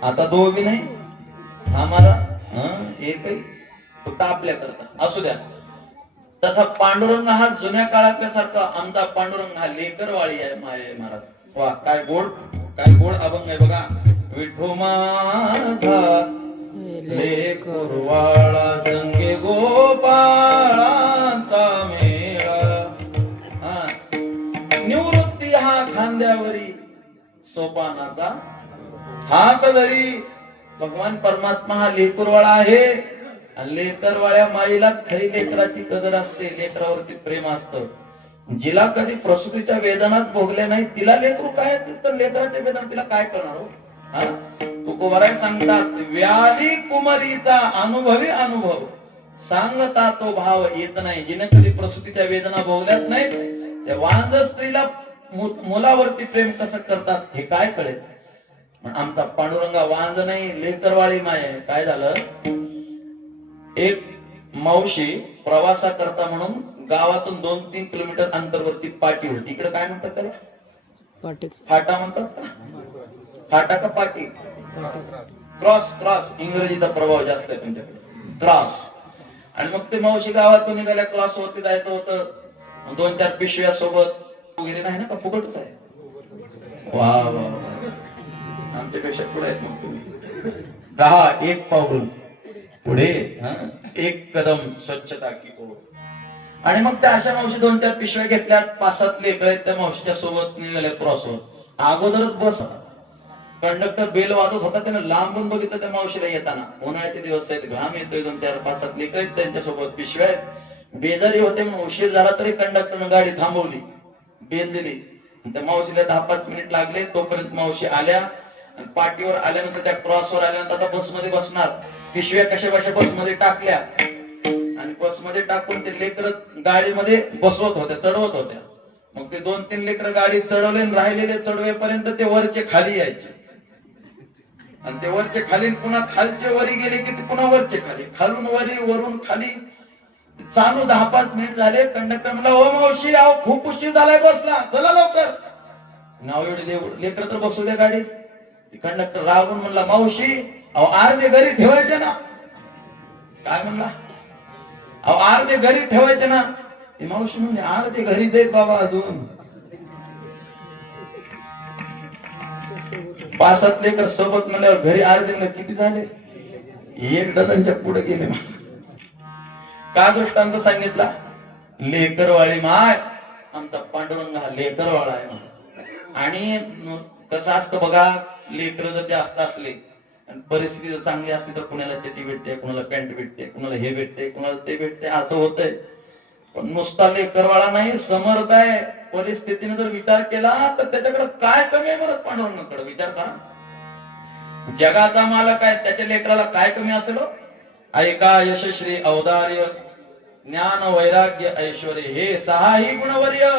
आता दो बी नाही हमारा एकही, फक्त आपल्या करता असू द्या. तसा पांडुरंग हा जुन्या काळातल्या सारखा आमचा पांडुरंग हा लेकरवाळी आहे माय आहे महाराज. वा काय गोड अभंग आहे बघा. विठू माझा लेकरवाळा संगे गोपाळांचा मेळा, निवृत्ती हा खांद्यावरी सोपानाचा हात धरी. भगवान परमात्मा हा लेकरवाळा आहे. लेकरवाळ्या माईलाच खरी लेकराची कदर असते, लेकरावरती प्रेम असतं. जिला कधी प्रसूतीच्या वेदनात भोगल्या नाही तिला लेकरू काय, तर लेकराच्या वेदना तिला काय करणार हो. तुकोबाराय सांगतात, व्याधी कुमारीचा अनुभवी अनुभव सांगता तो भाव येत नाही. जिने कधी प्रसूतीच्या वेदना भोगल्यात नाहीत त्या वांज स्त्रीला मुलावरती प्रेम कसं करतात हे काय कळेल. आमचा पांडुरंगा वांज नाही, लेकरवाळी माय. काय झालं, एक मावशी प्रवासा करता म्हणून गावातून 2-3 किलोमीटर अंतरवरती पाटी होती. इकडे काय म्हणतात त्याला, फाटा म्हणतात. फाटा का पाटी, क्रॉस. इंग्रजीचा प्रभाव जास्त आहे तुमच्याकडे, क्रॉस. आणि मग ते मावशी गावातून निघाल्या, क्रॉस वरती जायचं होतं. 2-4 पिशव्या सोबत वगैरे नाही ना का, फुकटच आहे. वा आमच्यापेक्षा पुढे आहेत मग तुम्ही. 1 पाऊल पुढे, एक कदम स्वच्छता की ओर. आणि मग त्या अशा मावशी 2-4 पिशव्या घेतल्यात. 5-7 लेकर आहेत त्या मावशीच्या सोबत निघाल्या क्रॉसवर. अगोदरच बस कंडक्टर बेल वाजत होता, त्याने लांबून बघितलं त्या मावशीला येताना. उन्हाळ्याचे दिवस आहेत, घाम येतोय. 2-4 5-7 लेकर आहेत त्यांच्यासोबत, पिशव्या आहेत. बेजारी होते म्हणून उशीर झाला तरी कंडक्टरनं गाडी थांबवली, बेल दिली. त्या मावशीला 10-5 मिनिट लागले. तोपर्यंत मावशी आल्या. पाटीवर आल्यानंतर त्या क्रॉसवर आल्यानंतर आता बसमध्ये बसणार. पिशव्या कशा बशा बसमध्ये टाकल्या आणि बसमध्ये टाकून ते लेकर गाडीमध्ये बसवत होत्या, चढवत होत्या. मग ते 2-3 लेकर गाडी चढवले आणि राहिलेले चढवेपर्यंत ते वरचे खाली यायचे. आणि ते वरचे खाली पुन्हा खालचे वरी गेले की ते पुन्हा वरचे खाली, खालून वरी वरून खाली. चालू 10-5 मिनिट झाले. कंडक्टर म्हणला ओ मावशी अहो खूप उशीर झालाय बसला चला लवकर. नाव एवढे लेकर तर बसू दे गाडीत. कंडक्टर रागून म्हणला मावशी अहो अर्धे घरी ठेवायचे ना. काय म्हणला अहो अर्धे घरी ठेवायचे ना. ती मावशी म्हणजे अर्धे घरी देत बाबा अजून 5-7 लेकर सोबत म्हणल्यावर घरी अर्धे किती झाले 1 डझनच्या पुढे गेले. का दृष्टांत सांगितला लेकरवाळी माय आमचा पांडुरंग हा लेकरवाळा आहे. आणि कसं असतं बघा लेकर जर जास्त असले आणि परिस्थिती जर चांगली असली तर कुणाला चटी भेटते कुणाला पॅन्ट भेटते कुणाला हे भेटते कुणाला ते भेटते असं होतंय. पण नुसता लेकरवाळा नाही समर्थ आहे. परिस्थितीने जर विचार केला तर त्याच्याकडे काय कमी आहे बरं पांडुरंगाकडे विचार करा. जगाचा मालक आहे त्याच्या लेकराला काय कमी असेल. ऐका यशश्री औदार्य ज्ञान वैराग्य ऐश्वर्य हे 6ही गुणवर्य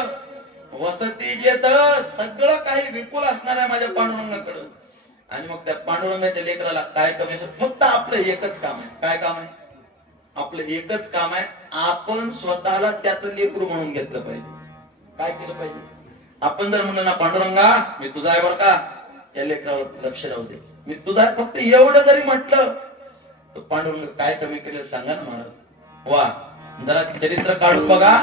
वसती जेत सगळं काही विपुल असणार आहे माझ्या पांडुरंगाकडे. आणि मग त्या पांडुरंगाच्या लेकराला काय कमी फक्त आपलं एकच काम आहे. काय काम आहे आपलं एकच काम आहे आपण स्वतःला त्याचं लेकरू म्हणून घेतलं पाहिजे. काय केलं पाहिजे आपण जर म्हणलं ना पांडुरंगा मी तुझा आहे बरं का या लेकरावर लक्ष राहू दे मी तुझा फक्त एवढं जरी म्हटलं तर पांडुरंग काय कमी केलं सांगा ना महाराज. वा जरा चरित्र काढून बघा.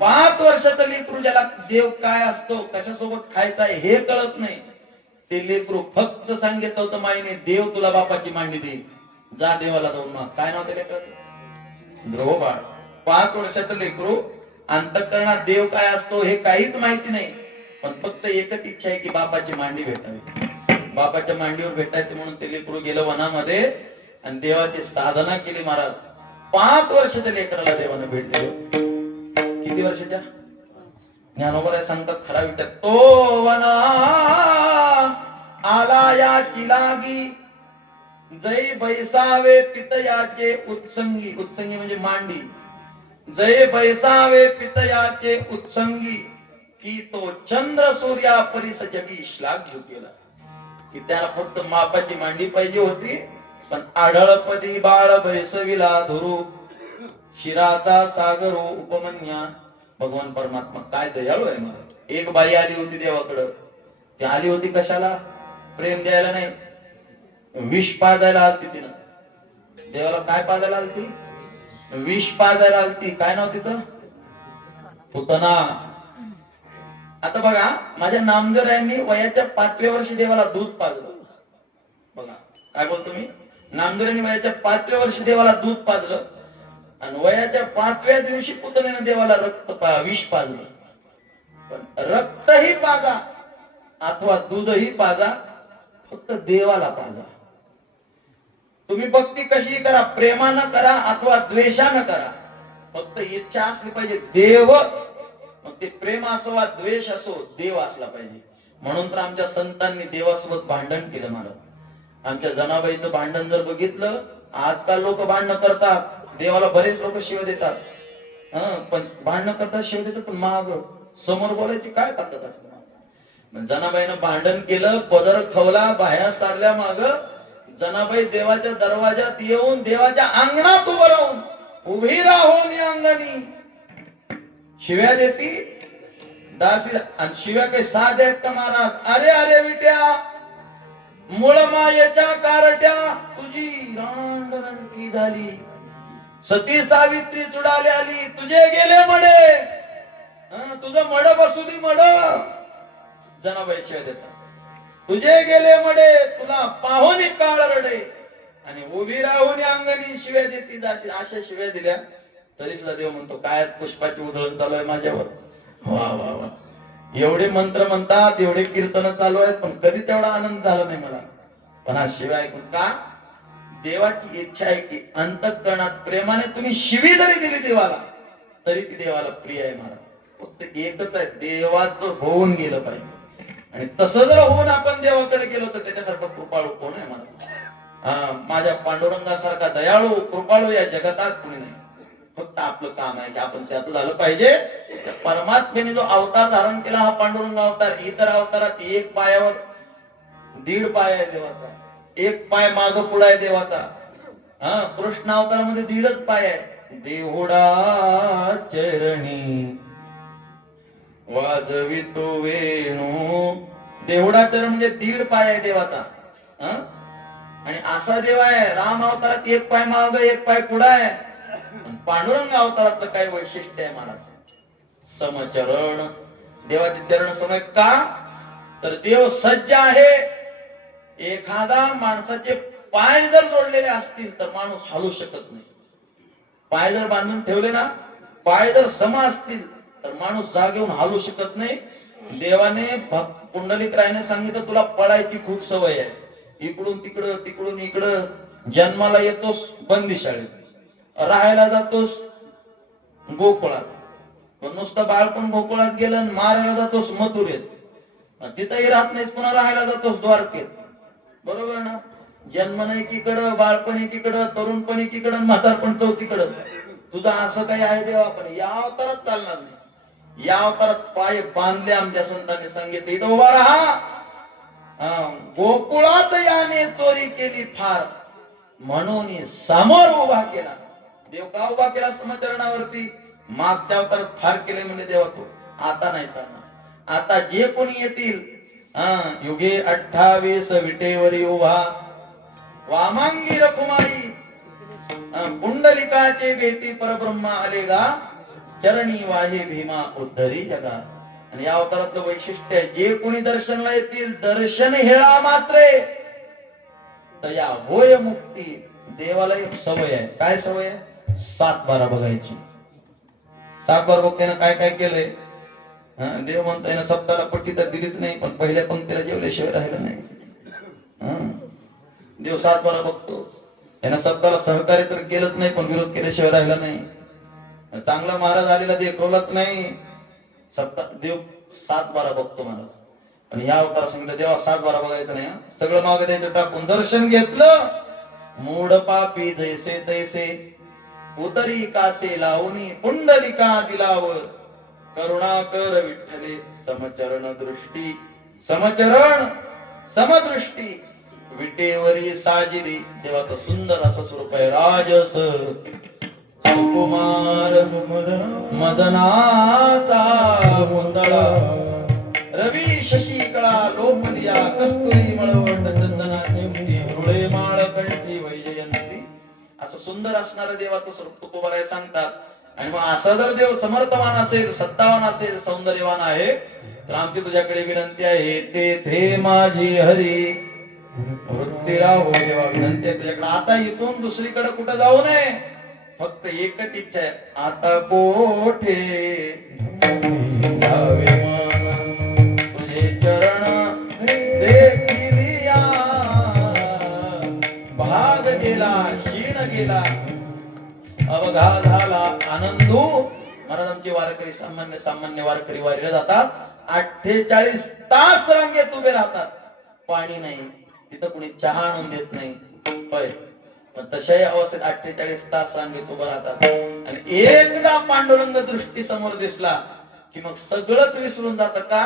5 वर्षाचं लेकरू ज्याला देव काय असतो कशासोबत खायचा आहे हे कळत नाही ते लेकरू फक्त सांगितलं होतं माईने देव तुला बापाची मांडी दे जा देवाला जाऊन मग काय नाव त्या लेकराचं ध्रुवबाळ. 5 वर्षाचं लेकरू अंतःकरणात देव काय असतो हे काहीच माहिती नाही. पण फक्त एकच इच्छा आहे की बापाची मांडी भेटावी. बापाच्या मांडीवर भेटायचं म्हणून ते लेकरू गेलं वनामध्ये आणि देवाची साधना केली महाराज. 5 वर्षाच्या लेकराला देवानं भेट दिली. किती वर्षाच्या ज्ञानोबा सांगतात खरा विचार तो वना आला याची लागी जय बैसावे पितयाचे उत्संगी. उत्संगी म्हणजे मांडी. जय बैसावे पितयाचे उत्संगी की तो चंद्र सूर्या परिस जगी श्लाघ्य केला. की त्याला फक्त मापाची मांडी पाहिजे होती पण आढळपदी बाळ बैसविला धुरू शिराचा सागरो उपमन्या. भगवान परमात्मा काय दयाळू आहे मला. एक बाई आली होती देवाकडं. ती आली होती कशाला प्रेम द्यायला नाही विष पाजायला आलती. तिनं देवाला काय पाजायला आलती विष पाजायला आलती. काय नाव तिथं पुतना. आता बघा माझ्या नामदेवरायांनी वयाच्या 5व्या वर्षी देवाला दूध पाजलं. बघा काय बोलतो मी नामदेवरायांनी वयाच्या 5व्या वर्षी देवाला दूध पाजलं आणि वयाच्या 5व्या दिवशी पुतण्याने देवाला विष पाजलं. पण रक्तही पाजा अथवा दूधही पाजा फक्त देवाला पाजा. तुम्ही भक्ती कशी करा प्रेमानं करा अथवा द्वेषानं करा फक्त इच्छा असली पाहिजे देव. मग ते प्रेम असो वा द्वेष असो देव असला पाहिजे. म्हणून तर आमच्या संतांनी देवासोबत भांडण केलं महाराज. आमच्या जनाबाईचं भांडण जर बघितलं आजकाल लोक भांडण करतात देवाला बरेच लोक शिव देतात. पण भांडण करतात शिव देतात पण माग समोर बोलायची काय पद्धत असते. जनाबाईनं भांडण केलं पदर खवला बाहेर सारल्या माग जनाबाई देवाच्या दरवाजात येऊन देवाच्या अंगणात उभं राहून उभी राहून या अंगणी शिव्या देती दासीला. आणि शिव्या काही साध्या आहेत का महाराज. अरे अरे विट्या मूळ मायेच्या कारट्या तुझी रांडरंकी झाली सती सावित्री चुडाले आली तुझे गेले मडे तुझं मड बसू दे मड. जनाबाई शिव्या देतात तुझे गेले मडे तुला पाहून काळ रडे. आणि उभी राहून अंगणी शिव्या देती जाते. अशा शिव्या दिल्या तरी तुला देव म्हणतो काय पुष्पाची उधळण चालू आहे माझ्यावर. वा वा वा एवढे मंत्र म्हणतात एवढे कीर्तन चालू आहेत पण कधी तेवढा आनंद झाला नाही मला. पण हा शिव्या ऐकून का देवाची इच्छा आहे की अंतःकरणात प्रेमाने तुम्ही शिवी जरी दिली देवाला तरी ती देवाला प्रिय आहे महाराज. फक्त एकच आहे देवाचं होऊन गेलं पाहिजे. आणि तसं जर होऊन आपण देवाकडे गेलो तर त्याच्यासारखं कृपाळू कोण आहे मला. माझ्या पांडुरंगासारखा दयाळू कृपाळू या जगतात कोणी नाही. फक्त आपलं काम आहे की आपण त्यात झालं पाहिजे. परमात्म्याने जो अवतार धारण केला हा पांडुरंग अवतार. इतर अवतारात एक पायावर 1.5 पाय आहे देवाचा. एक पाय माग पुढा आहे देवाचा. कृष्ण अवतारामध्ये 1.5 पाय आहे. देहुडा चरणी वाजवितो वेणू. देहुडा चरण म्हणजे दीड पाय आहे देवाचा. हं? आणि असा देव आहे, राम अवतारात एक पाय माग एक पाय पुढा आहे. पण पांडुरंग अवतारातलं काय वैशिष्ट्य आहे महाराज? समचरण. देवाचे चरण समय का? तर देव सज्ज आहे. एखादा माणसाचे पाय जर जोडलेले असतील तर माणूस हलू शकत नाही. पाय जर बांधून ठेवले ना, पाय जर सम असतील तर माणूस जागेहून हलू शकत नाही. देवाने पुंडलिक रायने सांगितलं तुला पळायची खूप सवय आहे. इकडून तिकडं तिकडून इकडं. जन्माला येतोस बंदिशाळेत, राहायला जातोस गोकुळात, पण नुसतं बाळपण गोकुळात गेलं आणि मारायला जातोस मथुरेत, तिथंही राहत नाहीस, पुन्हा राहायला जातोस द्वारकेत. बरोबर ना? जन्म नाही एकीकडं, बाळपण एकीकडं, तरुणपण एकीकडं, म्हातारपण चौथीकडं. तुझं असं काही आहे देवा? पण या अवतारात चालणार नाही. या अवतारात पाय बांधले आमच्या संतांनी सांगितले, इथं उभा राहा. गोकुळात याने चोरी केली फार, म्हणून समोर उभा केला. देव का उभा केला समचरणावरती? मागच्या अवतारात फार केले म्हणजे देवा तो आता नाही चालणार. आता जे कोणी येतील, युगे 28 विटेवरी उभा, वामांगी रखुमाई, पुंडलिकाचे भेटी परब्रह्मा आलेगा, चरणी वाहे भीमा उद्धरी जगा. आणि या अवतारातलं वैशिष्ट्य आहे, जे कोणी दर्शनला येतील दर्शन हेळा मात्रे तर या होय मुक्ती. देवाला एक सवय आहे. काय सवय आहे? 7-12 बघायची. 7-12 बघताना काय काय केलंय? देव म्हणतो ना, सप्ताला पट्टी तर दिलीच नाही, पण पहिल्या पंक्तीला जेवल्याशिवाय राहिलं नाही. देव 7-12 बघतो. यानं सप्ताला सहकार्य तर केलंच नाही, पण विरोध केल्याशिवाय राहिला नाही. चांगला महाराज आलेला देखवलाच नाही. देव 7-12 बघतो महाराज. पण या अवतारा सांगितलं देवा 7-12 बघायचं नाही. सगळं मागे द्यायचं टाकून दर्शन घेतलं. मूड पापी जैसे तैसे, उतरी कासे लावणी, पुंडलिका दिलावर, करुणाकर विठ्ठले समचरण दृष्टी. समचरण समदृष्टी विटेवरी साजिली. देवाचं सुंदर असं स्वरूप आहे. राजस सुकुमार मदनाचा मुंदळा, रवी शशी कळा लोपलिया, कस्तुरी मळवट चंदनाची मुठी, रुळे माळ कंठी वैजयंती. असं सुंदर असणारं देवाचं स्वरूप तुकोबाराय सांगतात. आणि मग असा जर देव समर्थवान असेल, सत्तावान असेल, सौंदर्यवान आहे, तर आमची तुझ्याकडे विनंती आहे, तेथे माझी हरी वृत्ती राहो. देवा विनंती आहे तुझ्याकडे, आता इथून दुसरीकडे कुठं जाऊ नये. फक्त एकच इच्छा आहे, आता कोठे घ्यावे मन तुझे चरण देखिलिया. भाग गेला क्षीण गेला अवघा झाला आनंदू. महाराज आमचे वारकरी सामान्य वारकरी वारीला जातात. 48 तास रांगेत उभे राहतात. पाणी नाही, तिथं कुणी चहा आणून देत नाही. होय, पण तशाही अवस्थेत 48 तास रांगेत उभं राहतात. आणि एकदा पांडुरंग दृष्टी समोर दिसला की मग सगळंच विसरून जात. का?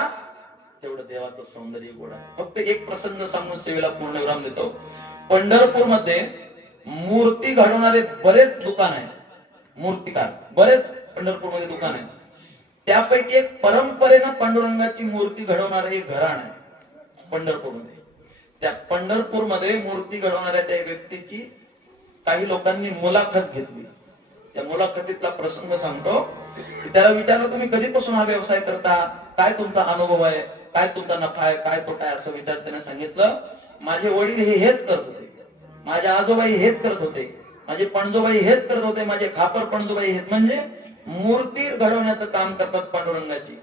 तेवढं देवाचं सौंदर्य गोड आहे. फक्त एक प्रसंग सांगून सेवेला पूर्ण विराम देतो. पंढरपूर मध्ये मूर्ती घडवणारे बरेच दुकान आहे. मूर्तिकार बरेच पंढरपूर मध्ये दुकान आहे. त्यापैकी एक परंपरेनं पांडुरंगाची मूर्ती घडवणारं एक घराण आहे पंढरपूरमध्ये. त्या पंढरपूरमध्ये मूर्ती घडवणाऱ्या त्या व्यक्तीची काही लोकांनी मुलाखत घेतली. त्या मुलाखतीतला प्रसंग सांगतो. त्याला विचारलं, तुम्ही कधीपासून हा व्यवसाय करता, काय तुमचा अनुभव आहे, काय तुमचा नफा आहे, काय तोटा आहे, असं विचार त्याने सांगितलं. माझे वडील हेच करत होते, माझे आजोबाई हेच करत होते, माझे पणजोबाई हेच करत होते, माझे खापर पणजोबाई हेच, म्हणजे मूर्ती घडवण्याचं काम करतात पांडुरंगाची.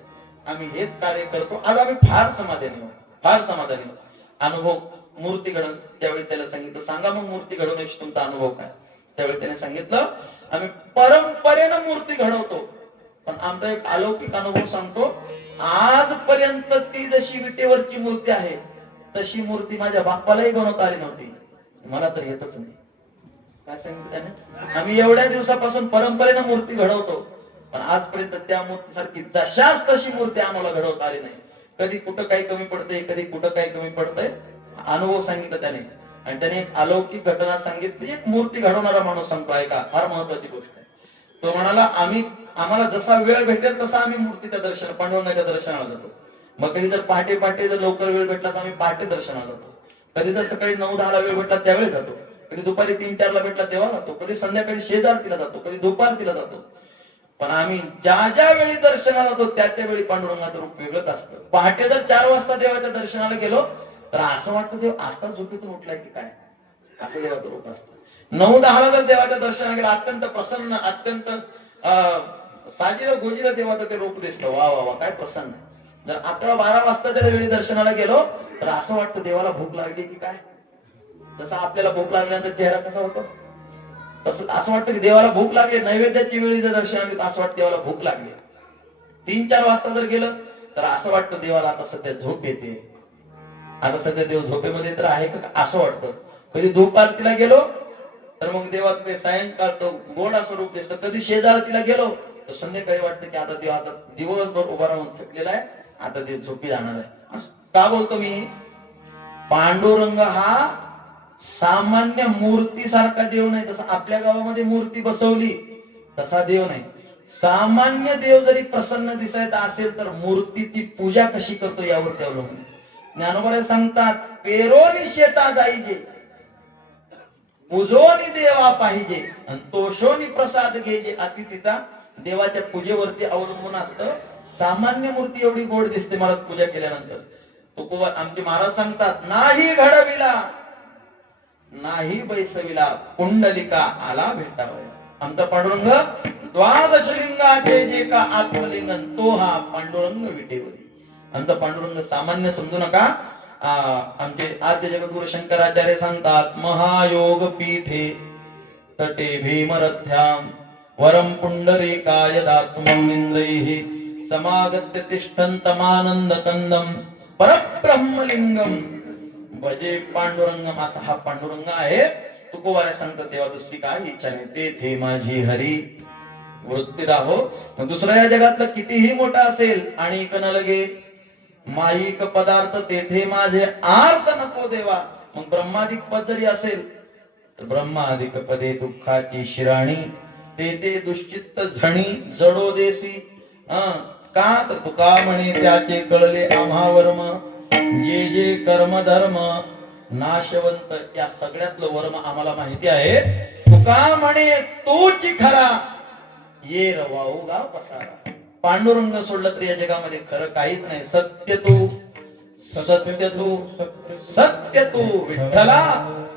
आम्ही हेच कार्य करतो. आज आम्ही फार समाधानी आहोत, फार समाधानी आहोत. अनुभव मूर्ती घडवून. त्यावेळी त्याला सांगितलं, सांगा मग मूर्ती घडवण्याशी तुमचा अनुभव काय? त्यावेळी त्याने सांगितलं, आम्ही परंपरेनं मूर्ती घडवतो, पण आमचा एक अलौकिक अनुभव सांगतो. आजपर्यंत ती जशी विटेवरची मूर्ती आहे तशी मूर्ती माझ्या बापालाही बनवता आली नव्हती, मला तर येतच नाही. काय सांगितलं त्याने? आम्ही एवढ्या दिवसापासून परंपरेनं मूर्ती घडवतो, पण आजपर्यंत त्या मूर्ती सारखी जशाच तशी मूर्ती आम्हाला घडवता आली नाही. कधी कुठं काही कमी पडतंय, कधी कुठं काही कमी पडतंय. अनुभव सांगितलं त्याने. आणि त्याने एक अलौकिक घटना सांगितली. एक मूर्ती घडवणारा माणूस सांगतो, ऐका, फार महत्वाची गोष्ट आहे. तो म्हणाला आम्हाला जसा वेळ भेटेल तसा आम्ही मूर्तीच्या दर्शन पांडुरंगाच्या दर्शनाला जातो. मग कधी जर पहाटे जर लवकर वेळ भेटला तर आम्ही पहाटे दर्शनाला जातो. कधी जर सकाळी 9-10 वेळ भेटला त्यावेळी जातो. कधी दुपारी 3-4 भेटला तेव्हा जातो. कधी संध्याकाळी शेजारतीला जातो. कधी दुपारतीला जातो. पण आम्ही ज्या वेळी दर्शनाला जातो त्या वेळी पांडुरंगाचं रूप वेगळंच असतं. पहाटे जर 4 वाजता देवाच्या दर्शनाला गेलो तर असं वाटतं देव आता झोपेतून उठलाय की काय, असं देवाचं रूप असतं. 9-10 जर देवाच्या दर्शनाला गेलं अत्यंत प्रसन्न, अत्यंत साजीला गोजीला देवाचं ते रूप दिसतं. वा वा वा काय प्रसन्न. जर 11-12 वाजताच्या वेळी दर्शनाला गेलो तर असं वाटतं देवाला भूक लागली की काय. जसं आपल्याला भूक लागल्यानंतर चेहरा कसा होतो तसं असं वाटतं की देवाला भूक लागली. नैवेद्याची वेळी जर दर्शनाला असं वाटतं देवाला भूक लागली. 3-4 वाजता जर गेलं तर असं वाटतं देवाला आता सध्या झोप येते. आता सध्या देव झोपेमध्ये तर आहे का असं वाटतं. कधी धूप आरतीला गेलो तर मग देवात ते सायंकाळ तो गोड असं रूप दिसतं. कधी शेजारतीला गेलो तर संध्याकाळी वाटतं की आता देव आता दिवसभर उभा राहून थकलेला आहे, आता देव झोपी जाणार आहे. का बोलतो मी, पांडुरंग हा सामान्य मूर्तीसारखा देव नाही. जसं आपल्या गावामध्ये मूर्ती बसवली तसा देव नाही. सामान्य देव जरी प्रसन्न दिसायचा असेल तर मूर्तीची पूजा कशी करतो यावर ते अवलंबून. ज्ञानोबा सांगतात पेरोनी शेता जाईजे पूजोनी देवा पाहिजे आणि तोषोनी प्रसाद घ्यायचे. अतिथीचा देवाच्या पूजेवरती अवलंबून असतं. सामान्य मूर्ती एवढी गोड दिसते मला पूजा केल्यानंतर. तुकोबा आमचे महाराज सांगतात नाही घडविला नाही बैसविला पुंडलिका आला भेटावया. आमचा पांडुरंग द्वादश लिंगाचे जे का आत्मलिंगन तो हा पांडुरंग विटेवरी. आमचा पांडुरंग सामान्य समजू नका. आमचे आद्य जगद्गुरु शंकराचार्य सांगतात महायोग पीठे तटे भीमरथ्याम वरम पुंडरीकाय दातुमिंद्रैः समागत्य तिष्ठन्तमानंद कंदम परब्रह्मलिंगम भजे पांडुरंगम. असा हा पांडुरंग आहे. तुकोबाला सांगतात तेव्हा दुसरी काय इच्छा नाही. तेथे माझी हरी वृत्ती राहो. दुसऱ्या या जगातलं कितीही मोठा असेल आणि न लगे माईक पदार्थ तेथे माझे आर्त नको देवा. मग ब्रह्मादिक पद जरी असेल तर ब्रह्मादिक पदे दुःखाची शिराणी तेथे दुश्चित्त झणी जडो देसी. का तर तुका म्हणे त्याचे कळले आम्हा वर्म जे जे कर्म धर्म नाशवंत. या सगळ्यातलं वर्म आम्हाला माहिती आहे. तुका म्हणे तोच खरा ये रवाऊ गाव पसारा. पांडुरंग सोडलं तर या जगामध्ये खरं काहीच नाही. सत्य तू सत्य तू विठ्ठला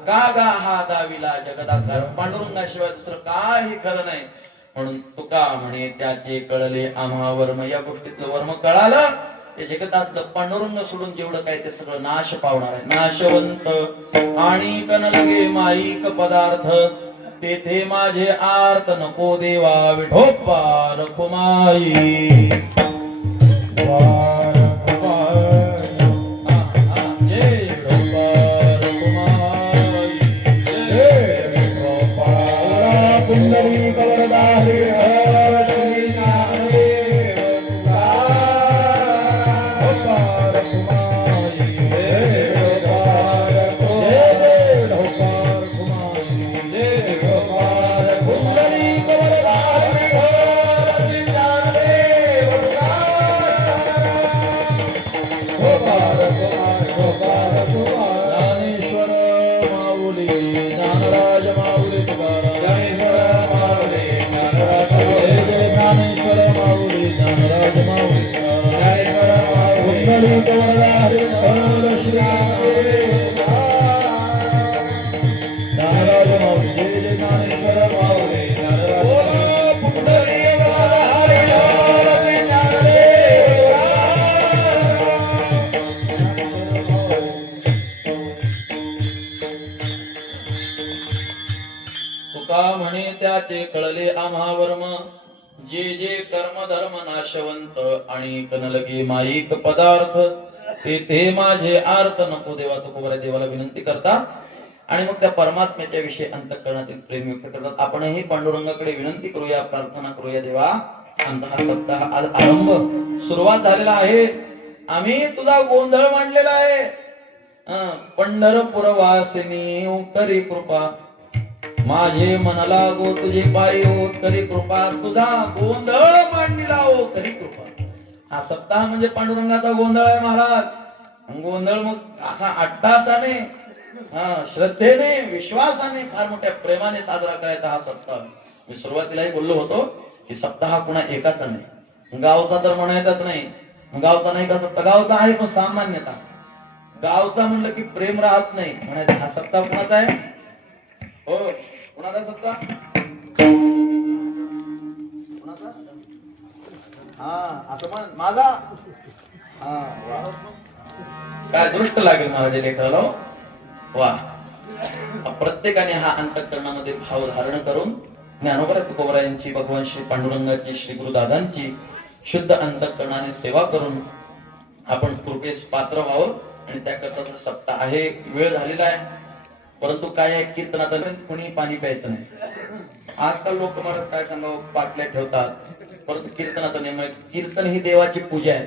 का गा हा दाविला जगदाकार. पांडुरंगाशिवाय दुसरं काही खरं नाही. म्हणून तुका म्हणे त्याचे कळले आम्हा वर्म. या गोष्टीतलं वर्म कळालं या जगतातलं पांडुरंग सोडून जेवढं काय ते सगळं नाश पावणार आहे. नाशवंत आणि कन लगे माईक पदार्थ तेथे माझे आर्त नको देवा विठोबा रखुमाई. म्हणे त्याचे कळले आम्हा वर्म जे जे कर्म धर्म नाशवंत आणि कनलगी माईक पदार्थ ते माझे आर्थ नको देवा. तुकोबा देवाला विनंती करतात आणि मग त्या परमात्म्याच्या विषयी अंतःकरणातील प्रेम व्यक्त करतात. आपणही पांडुरंगाकडे विनंती करूया, प्रार्थना करूया. देवा आमचा हा सप्ताह आज आरंभ सुरुवात झालेला आहे. आम्ही तुझा गोंधळ मांडलेला आहे. पंढरपूर वासिनी करी कृपा माझे मन लागो तुझे पायी हो करी कृपा तुझा गोंधळ मांडीला हो करी कृपा. हा सप्ताह म्हणजे पांडुरंगाचा गोंधळ आहे महाराज. गोंधळ मग असा अट्टासाने श्रद्धेने विश्वासाने फार मोठ्या प्रेमाने साजरा करायचा हा सप्ताह. मी सुरुवातीलाही बोललो होतो की सप्ताह हा कुणा एकाचा नाही, गावचा तर म्हणायचाच नाही. गावचा नाही का सप्ताह? गावचा आहे पण सामान्यता. गावचा म्हणलं की प्रेम राहत नाही म्हणायचं. हा सप्ताह कुणाचा आहे? हो कुणाचा सप्ताह? कुणाचा? असं म्हण माझा. वा. काय दृष्ट लागेल माझ्या लेकराला. वा. प्रत्येकाने हा अंतःकरणामध्ये भाव धारण करून ज्ञानोबा तुकोबरायांची, भगवान श्री पांडुरंगाची, श्री गुरुदादांची शुद्ध अंतःकरणाने सेवा करून आपण कृपेस पात्र व्हावं. आणि त्याकरता सप्ताह आहे. वेळ झालेला आहे, परंतु काय आहे कीर्तनात कोणी पाणी प्यायचं नाही. आजकाल लोक मला काय सांगावं पाटल्या ठेवतात, परंतु कीर्तनाचा नियम आहे. कीर्तन ही देवाची पूजा आहे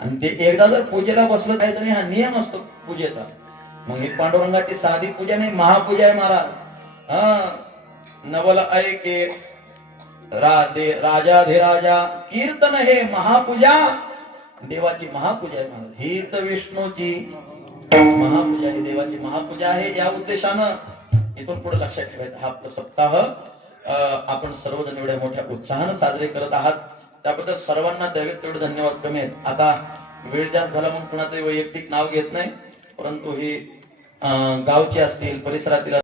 आणि ते एकदा जर पूजेला बसलं पाहिजे नाही, हा नियम असतो पूजेचा. मग ही पांडुरंगाची साधी पूजा नाही, महापूजा आहे महाराज. नवल ऐके राजाधिराजा कीर्तन हे महापूजा, देवाची महापूजा आहे महाराज. ही तर विष्णूची महापूजा आहे, देवाची महापूजा आहे. या उद्देशानं इथून पुढे लक्षात ठेवायचं हा आपला सप्ताह आपण सर्वजण एवढ्या मोठ्या उत्साहानं साजरे करत आहात. त्याबद्दल सर्वांना द्यावेत तेवढे धन्यवाद कमी आहेत. आता वेळ जास्त झाला म्हणून कुणाचे वैयक्तिक नाव घेत नाही, परंतु ही गावची असतील, परिसरातील या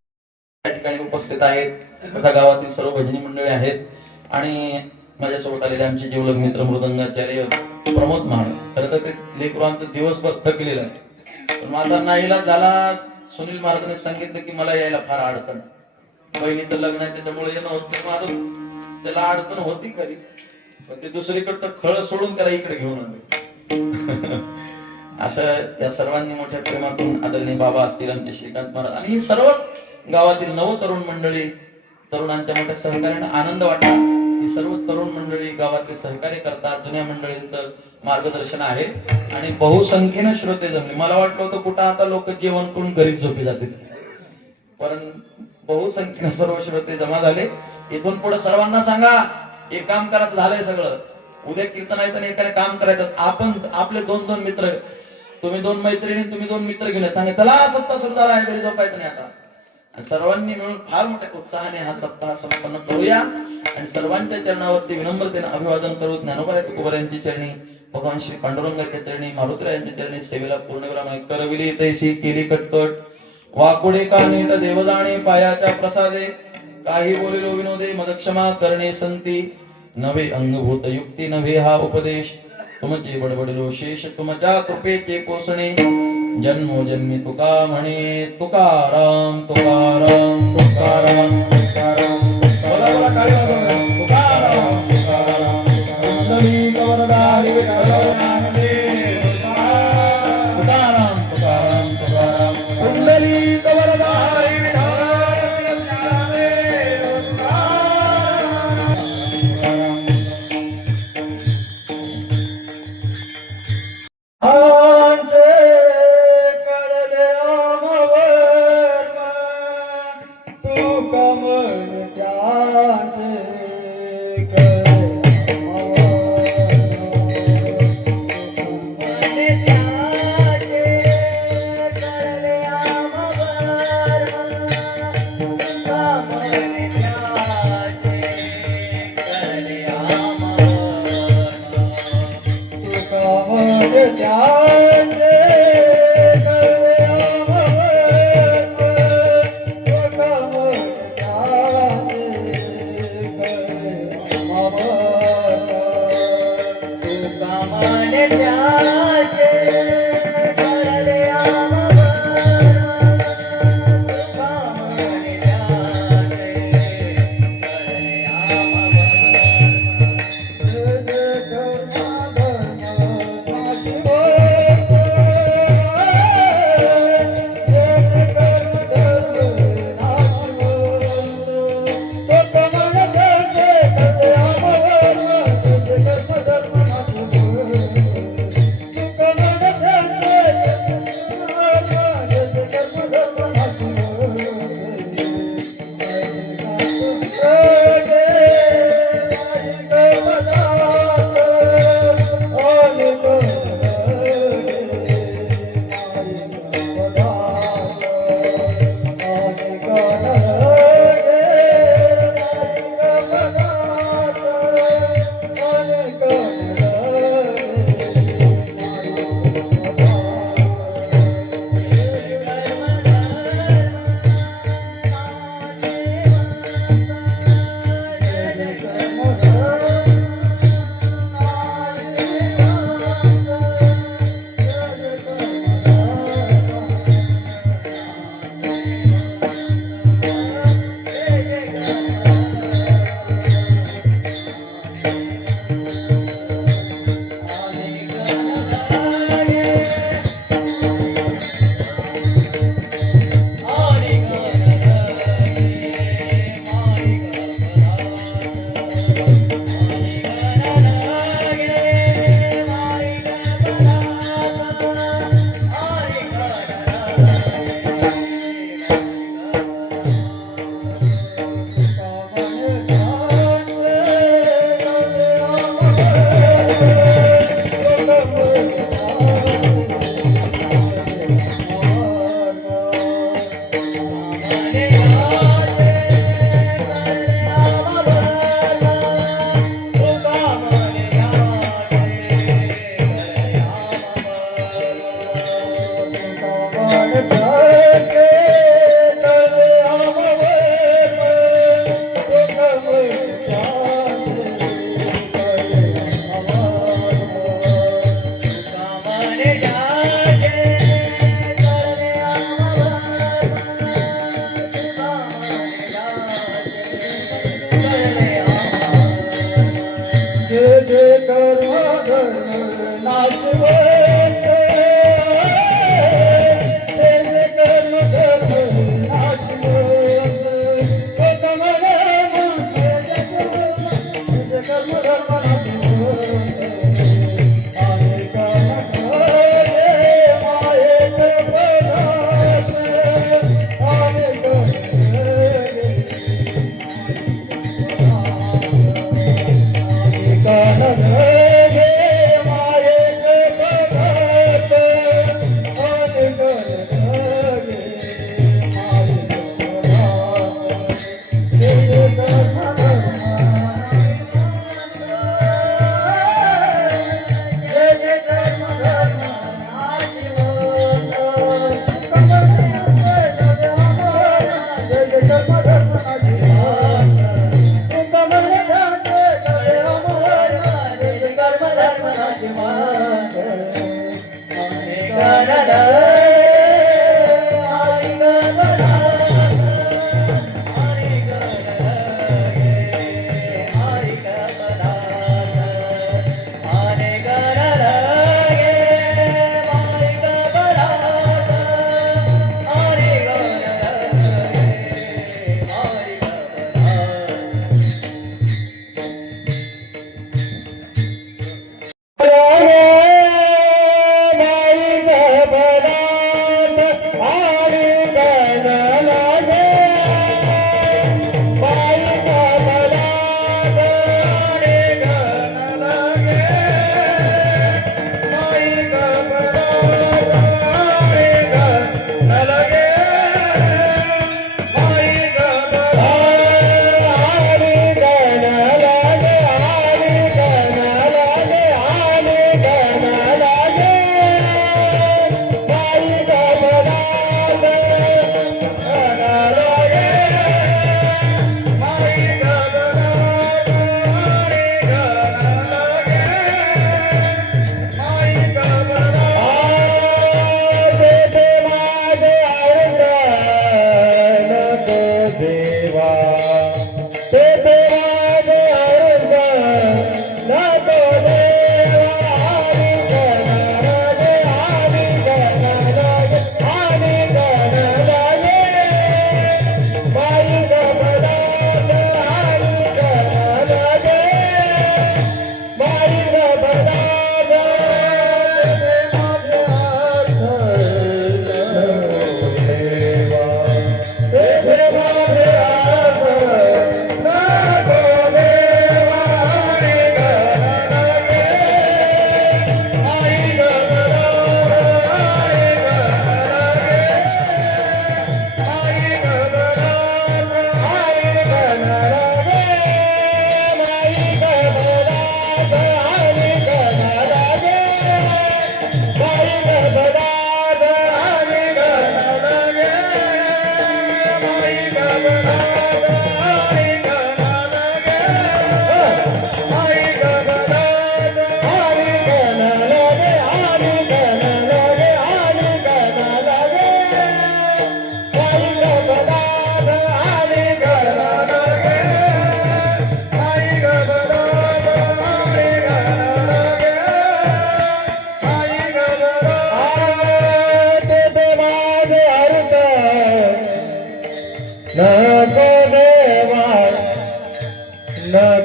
ठिकाणी उपस्थित आहेत, तथा गावातील सर्व भजनी मंडळी आहेत आणि माझ्यासोबत आलेले आमचे जीवलग मित्र मृदंगाचार्य प्रमोद महाराज. खरं तर ते लेकरू आमचं दिवसभर थकलेलं आहे, पण माझा नाईलाज झाला. सुनील महाराजांनी सांगितलं की मला यायला फार अडचण, बहिणीचं लग्न आहे त्याच्यामुळे येणं होत नाही. मारून त्याला अडचण होती खरी, पण ते दुसरीकडं खळ सोडून त्याला इकडे घेऊन आले. असं या सर्वांनी मोठ्या प्रेमातून आदरणीय बाबा असतील, आमचे श्रीकांत महाराज आणि ही सर्व गावातील नव तरुण मंडळी, तरुणांच्या मोठ्या सहकार्याने आनंद वाटला. ही सर्व तरुण मंडळी गावातले सहकार्य करतात. जुन्या मंडळींचं मार्गदर्शन आहे आणि बहुसंख्येने श्रोते जमले. मला वाटलं होतं कुठं आता लोक जेवण करून घरीच झोपी जातील, पण बहुसंख्येने सर्व श्रोते जमा झाले. इथून पुढे सर्वांना सांगा एक काम करायचं झालंय सगळं. उद्या कीर्तनाचं आणि एकाने काम करायचं. आपण आपले 2-2 मित्र, तुम्ही 2 मैत्रिणी, तुम्ही 2 मित्र घेऊन सांगा चला सप्ताह सुरू झाला आहे, घरी झोपायचं नाही आता. आणि सर्वांनी मिळून फार मोठ्या उत्साहाने हा सप्ताह संपन्न करूया आणि सर्वांच्या चरणावरती विनम्रतेने अभिवादन करू. ज्ञानोबा तुकोबरायांची चरणी, भगवान श्री पांडुरंगाच्या चरणी, मारुतीरायांच्या चरणी सेवेला पूर्णविराम. करविली तैसी केली कटकट, वाकुडे का नीट देवजाणे, पायाच्या प्रसादे काही बोलिलो विनोदे, मद क्षमा करणे संती, नवे अंगभूत युक्ती नव्हे हा उपदेश, तुमचे बडबडलो शेष तुमच्या कृपेचे पोसणे, जन्मोजन्मी तुका म्हणे तुकाराम तुकाराम तुकाराम तुकाराम तुकाराम तुकाराम तुकाराम कुंडली कवरधारी ज्ञानदेव तुकाराम तुकाराम तुकाराम कुंडली कवरधारी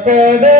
आ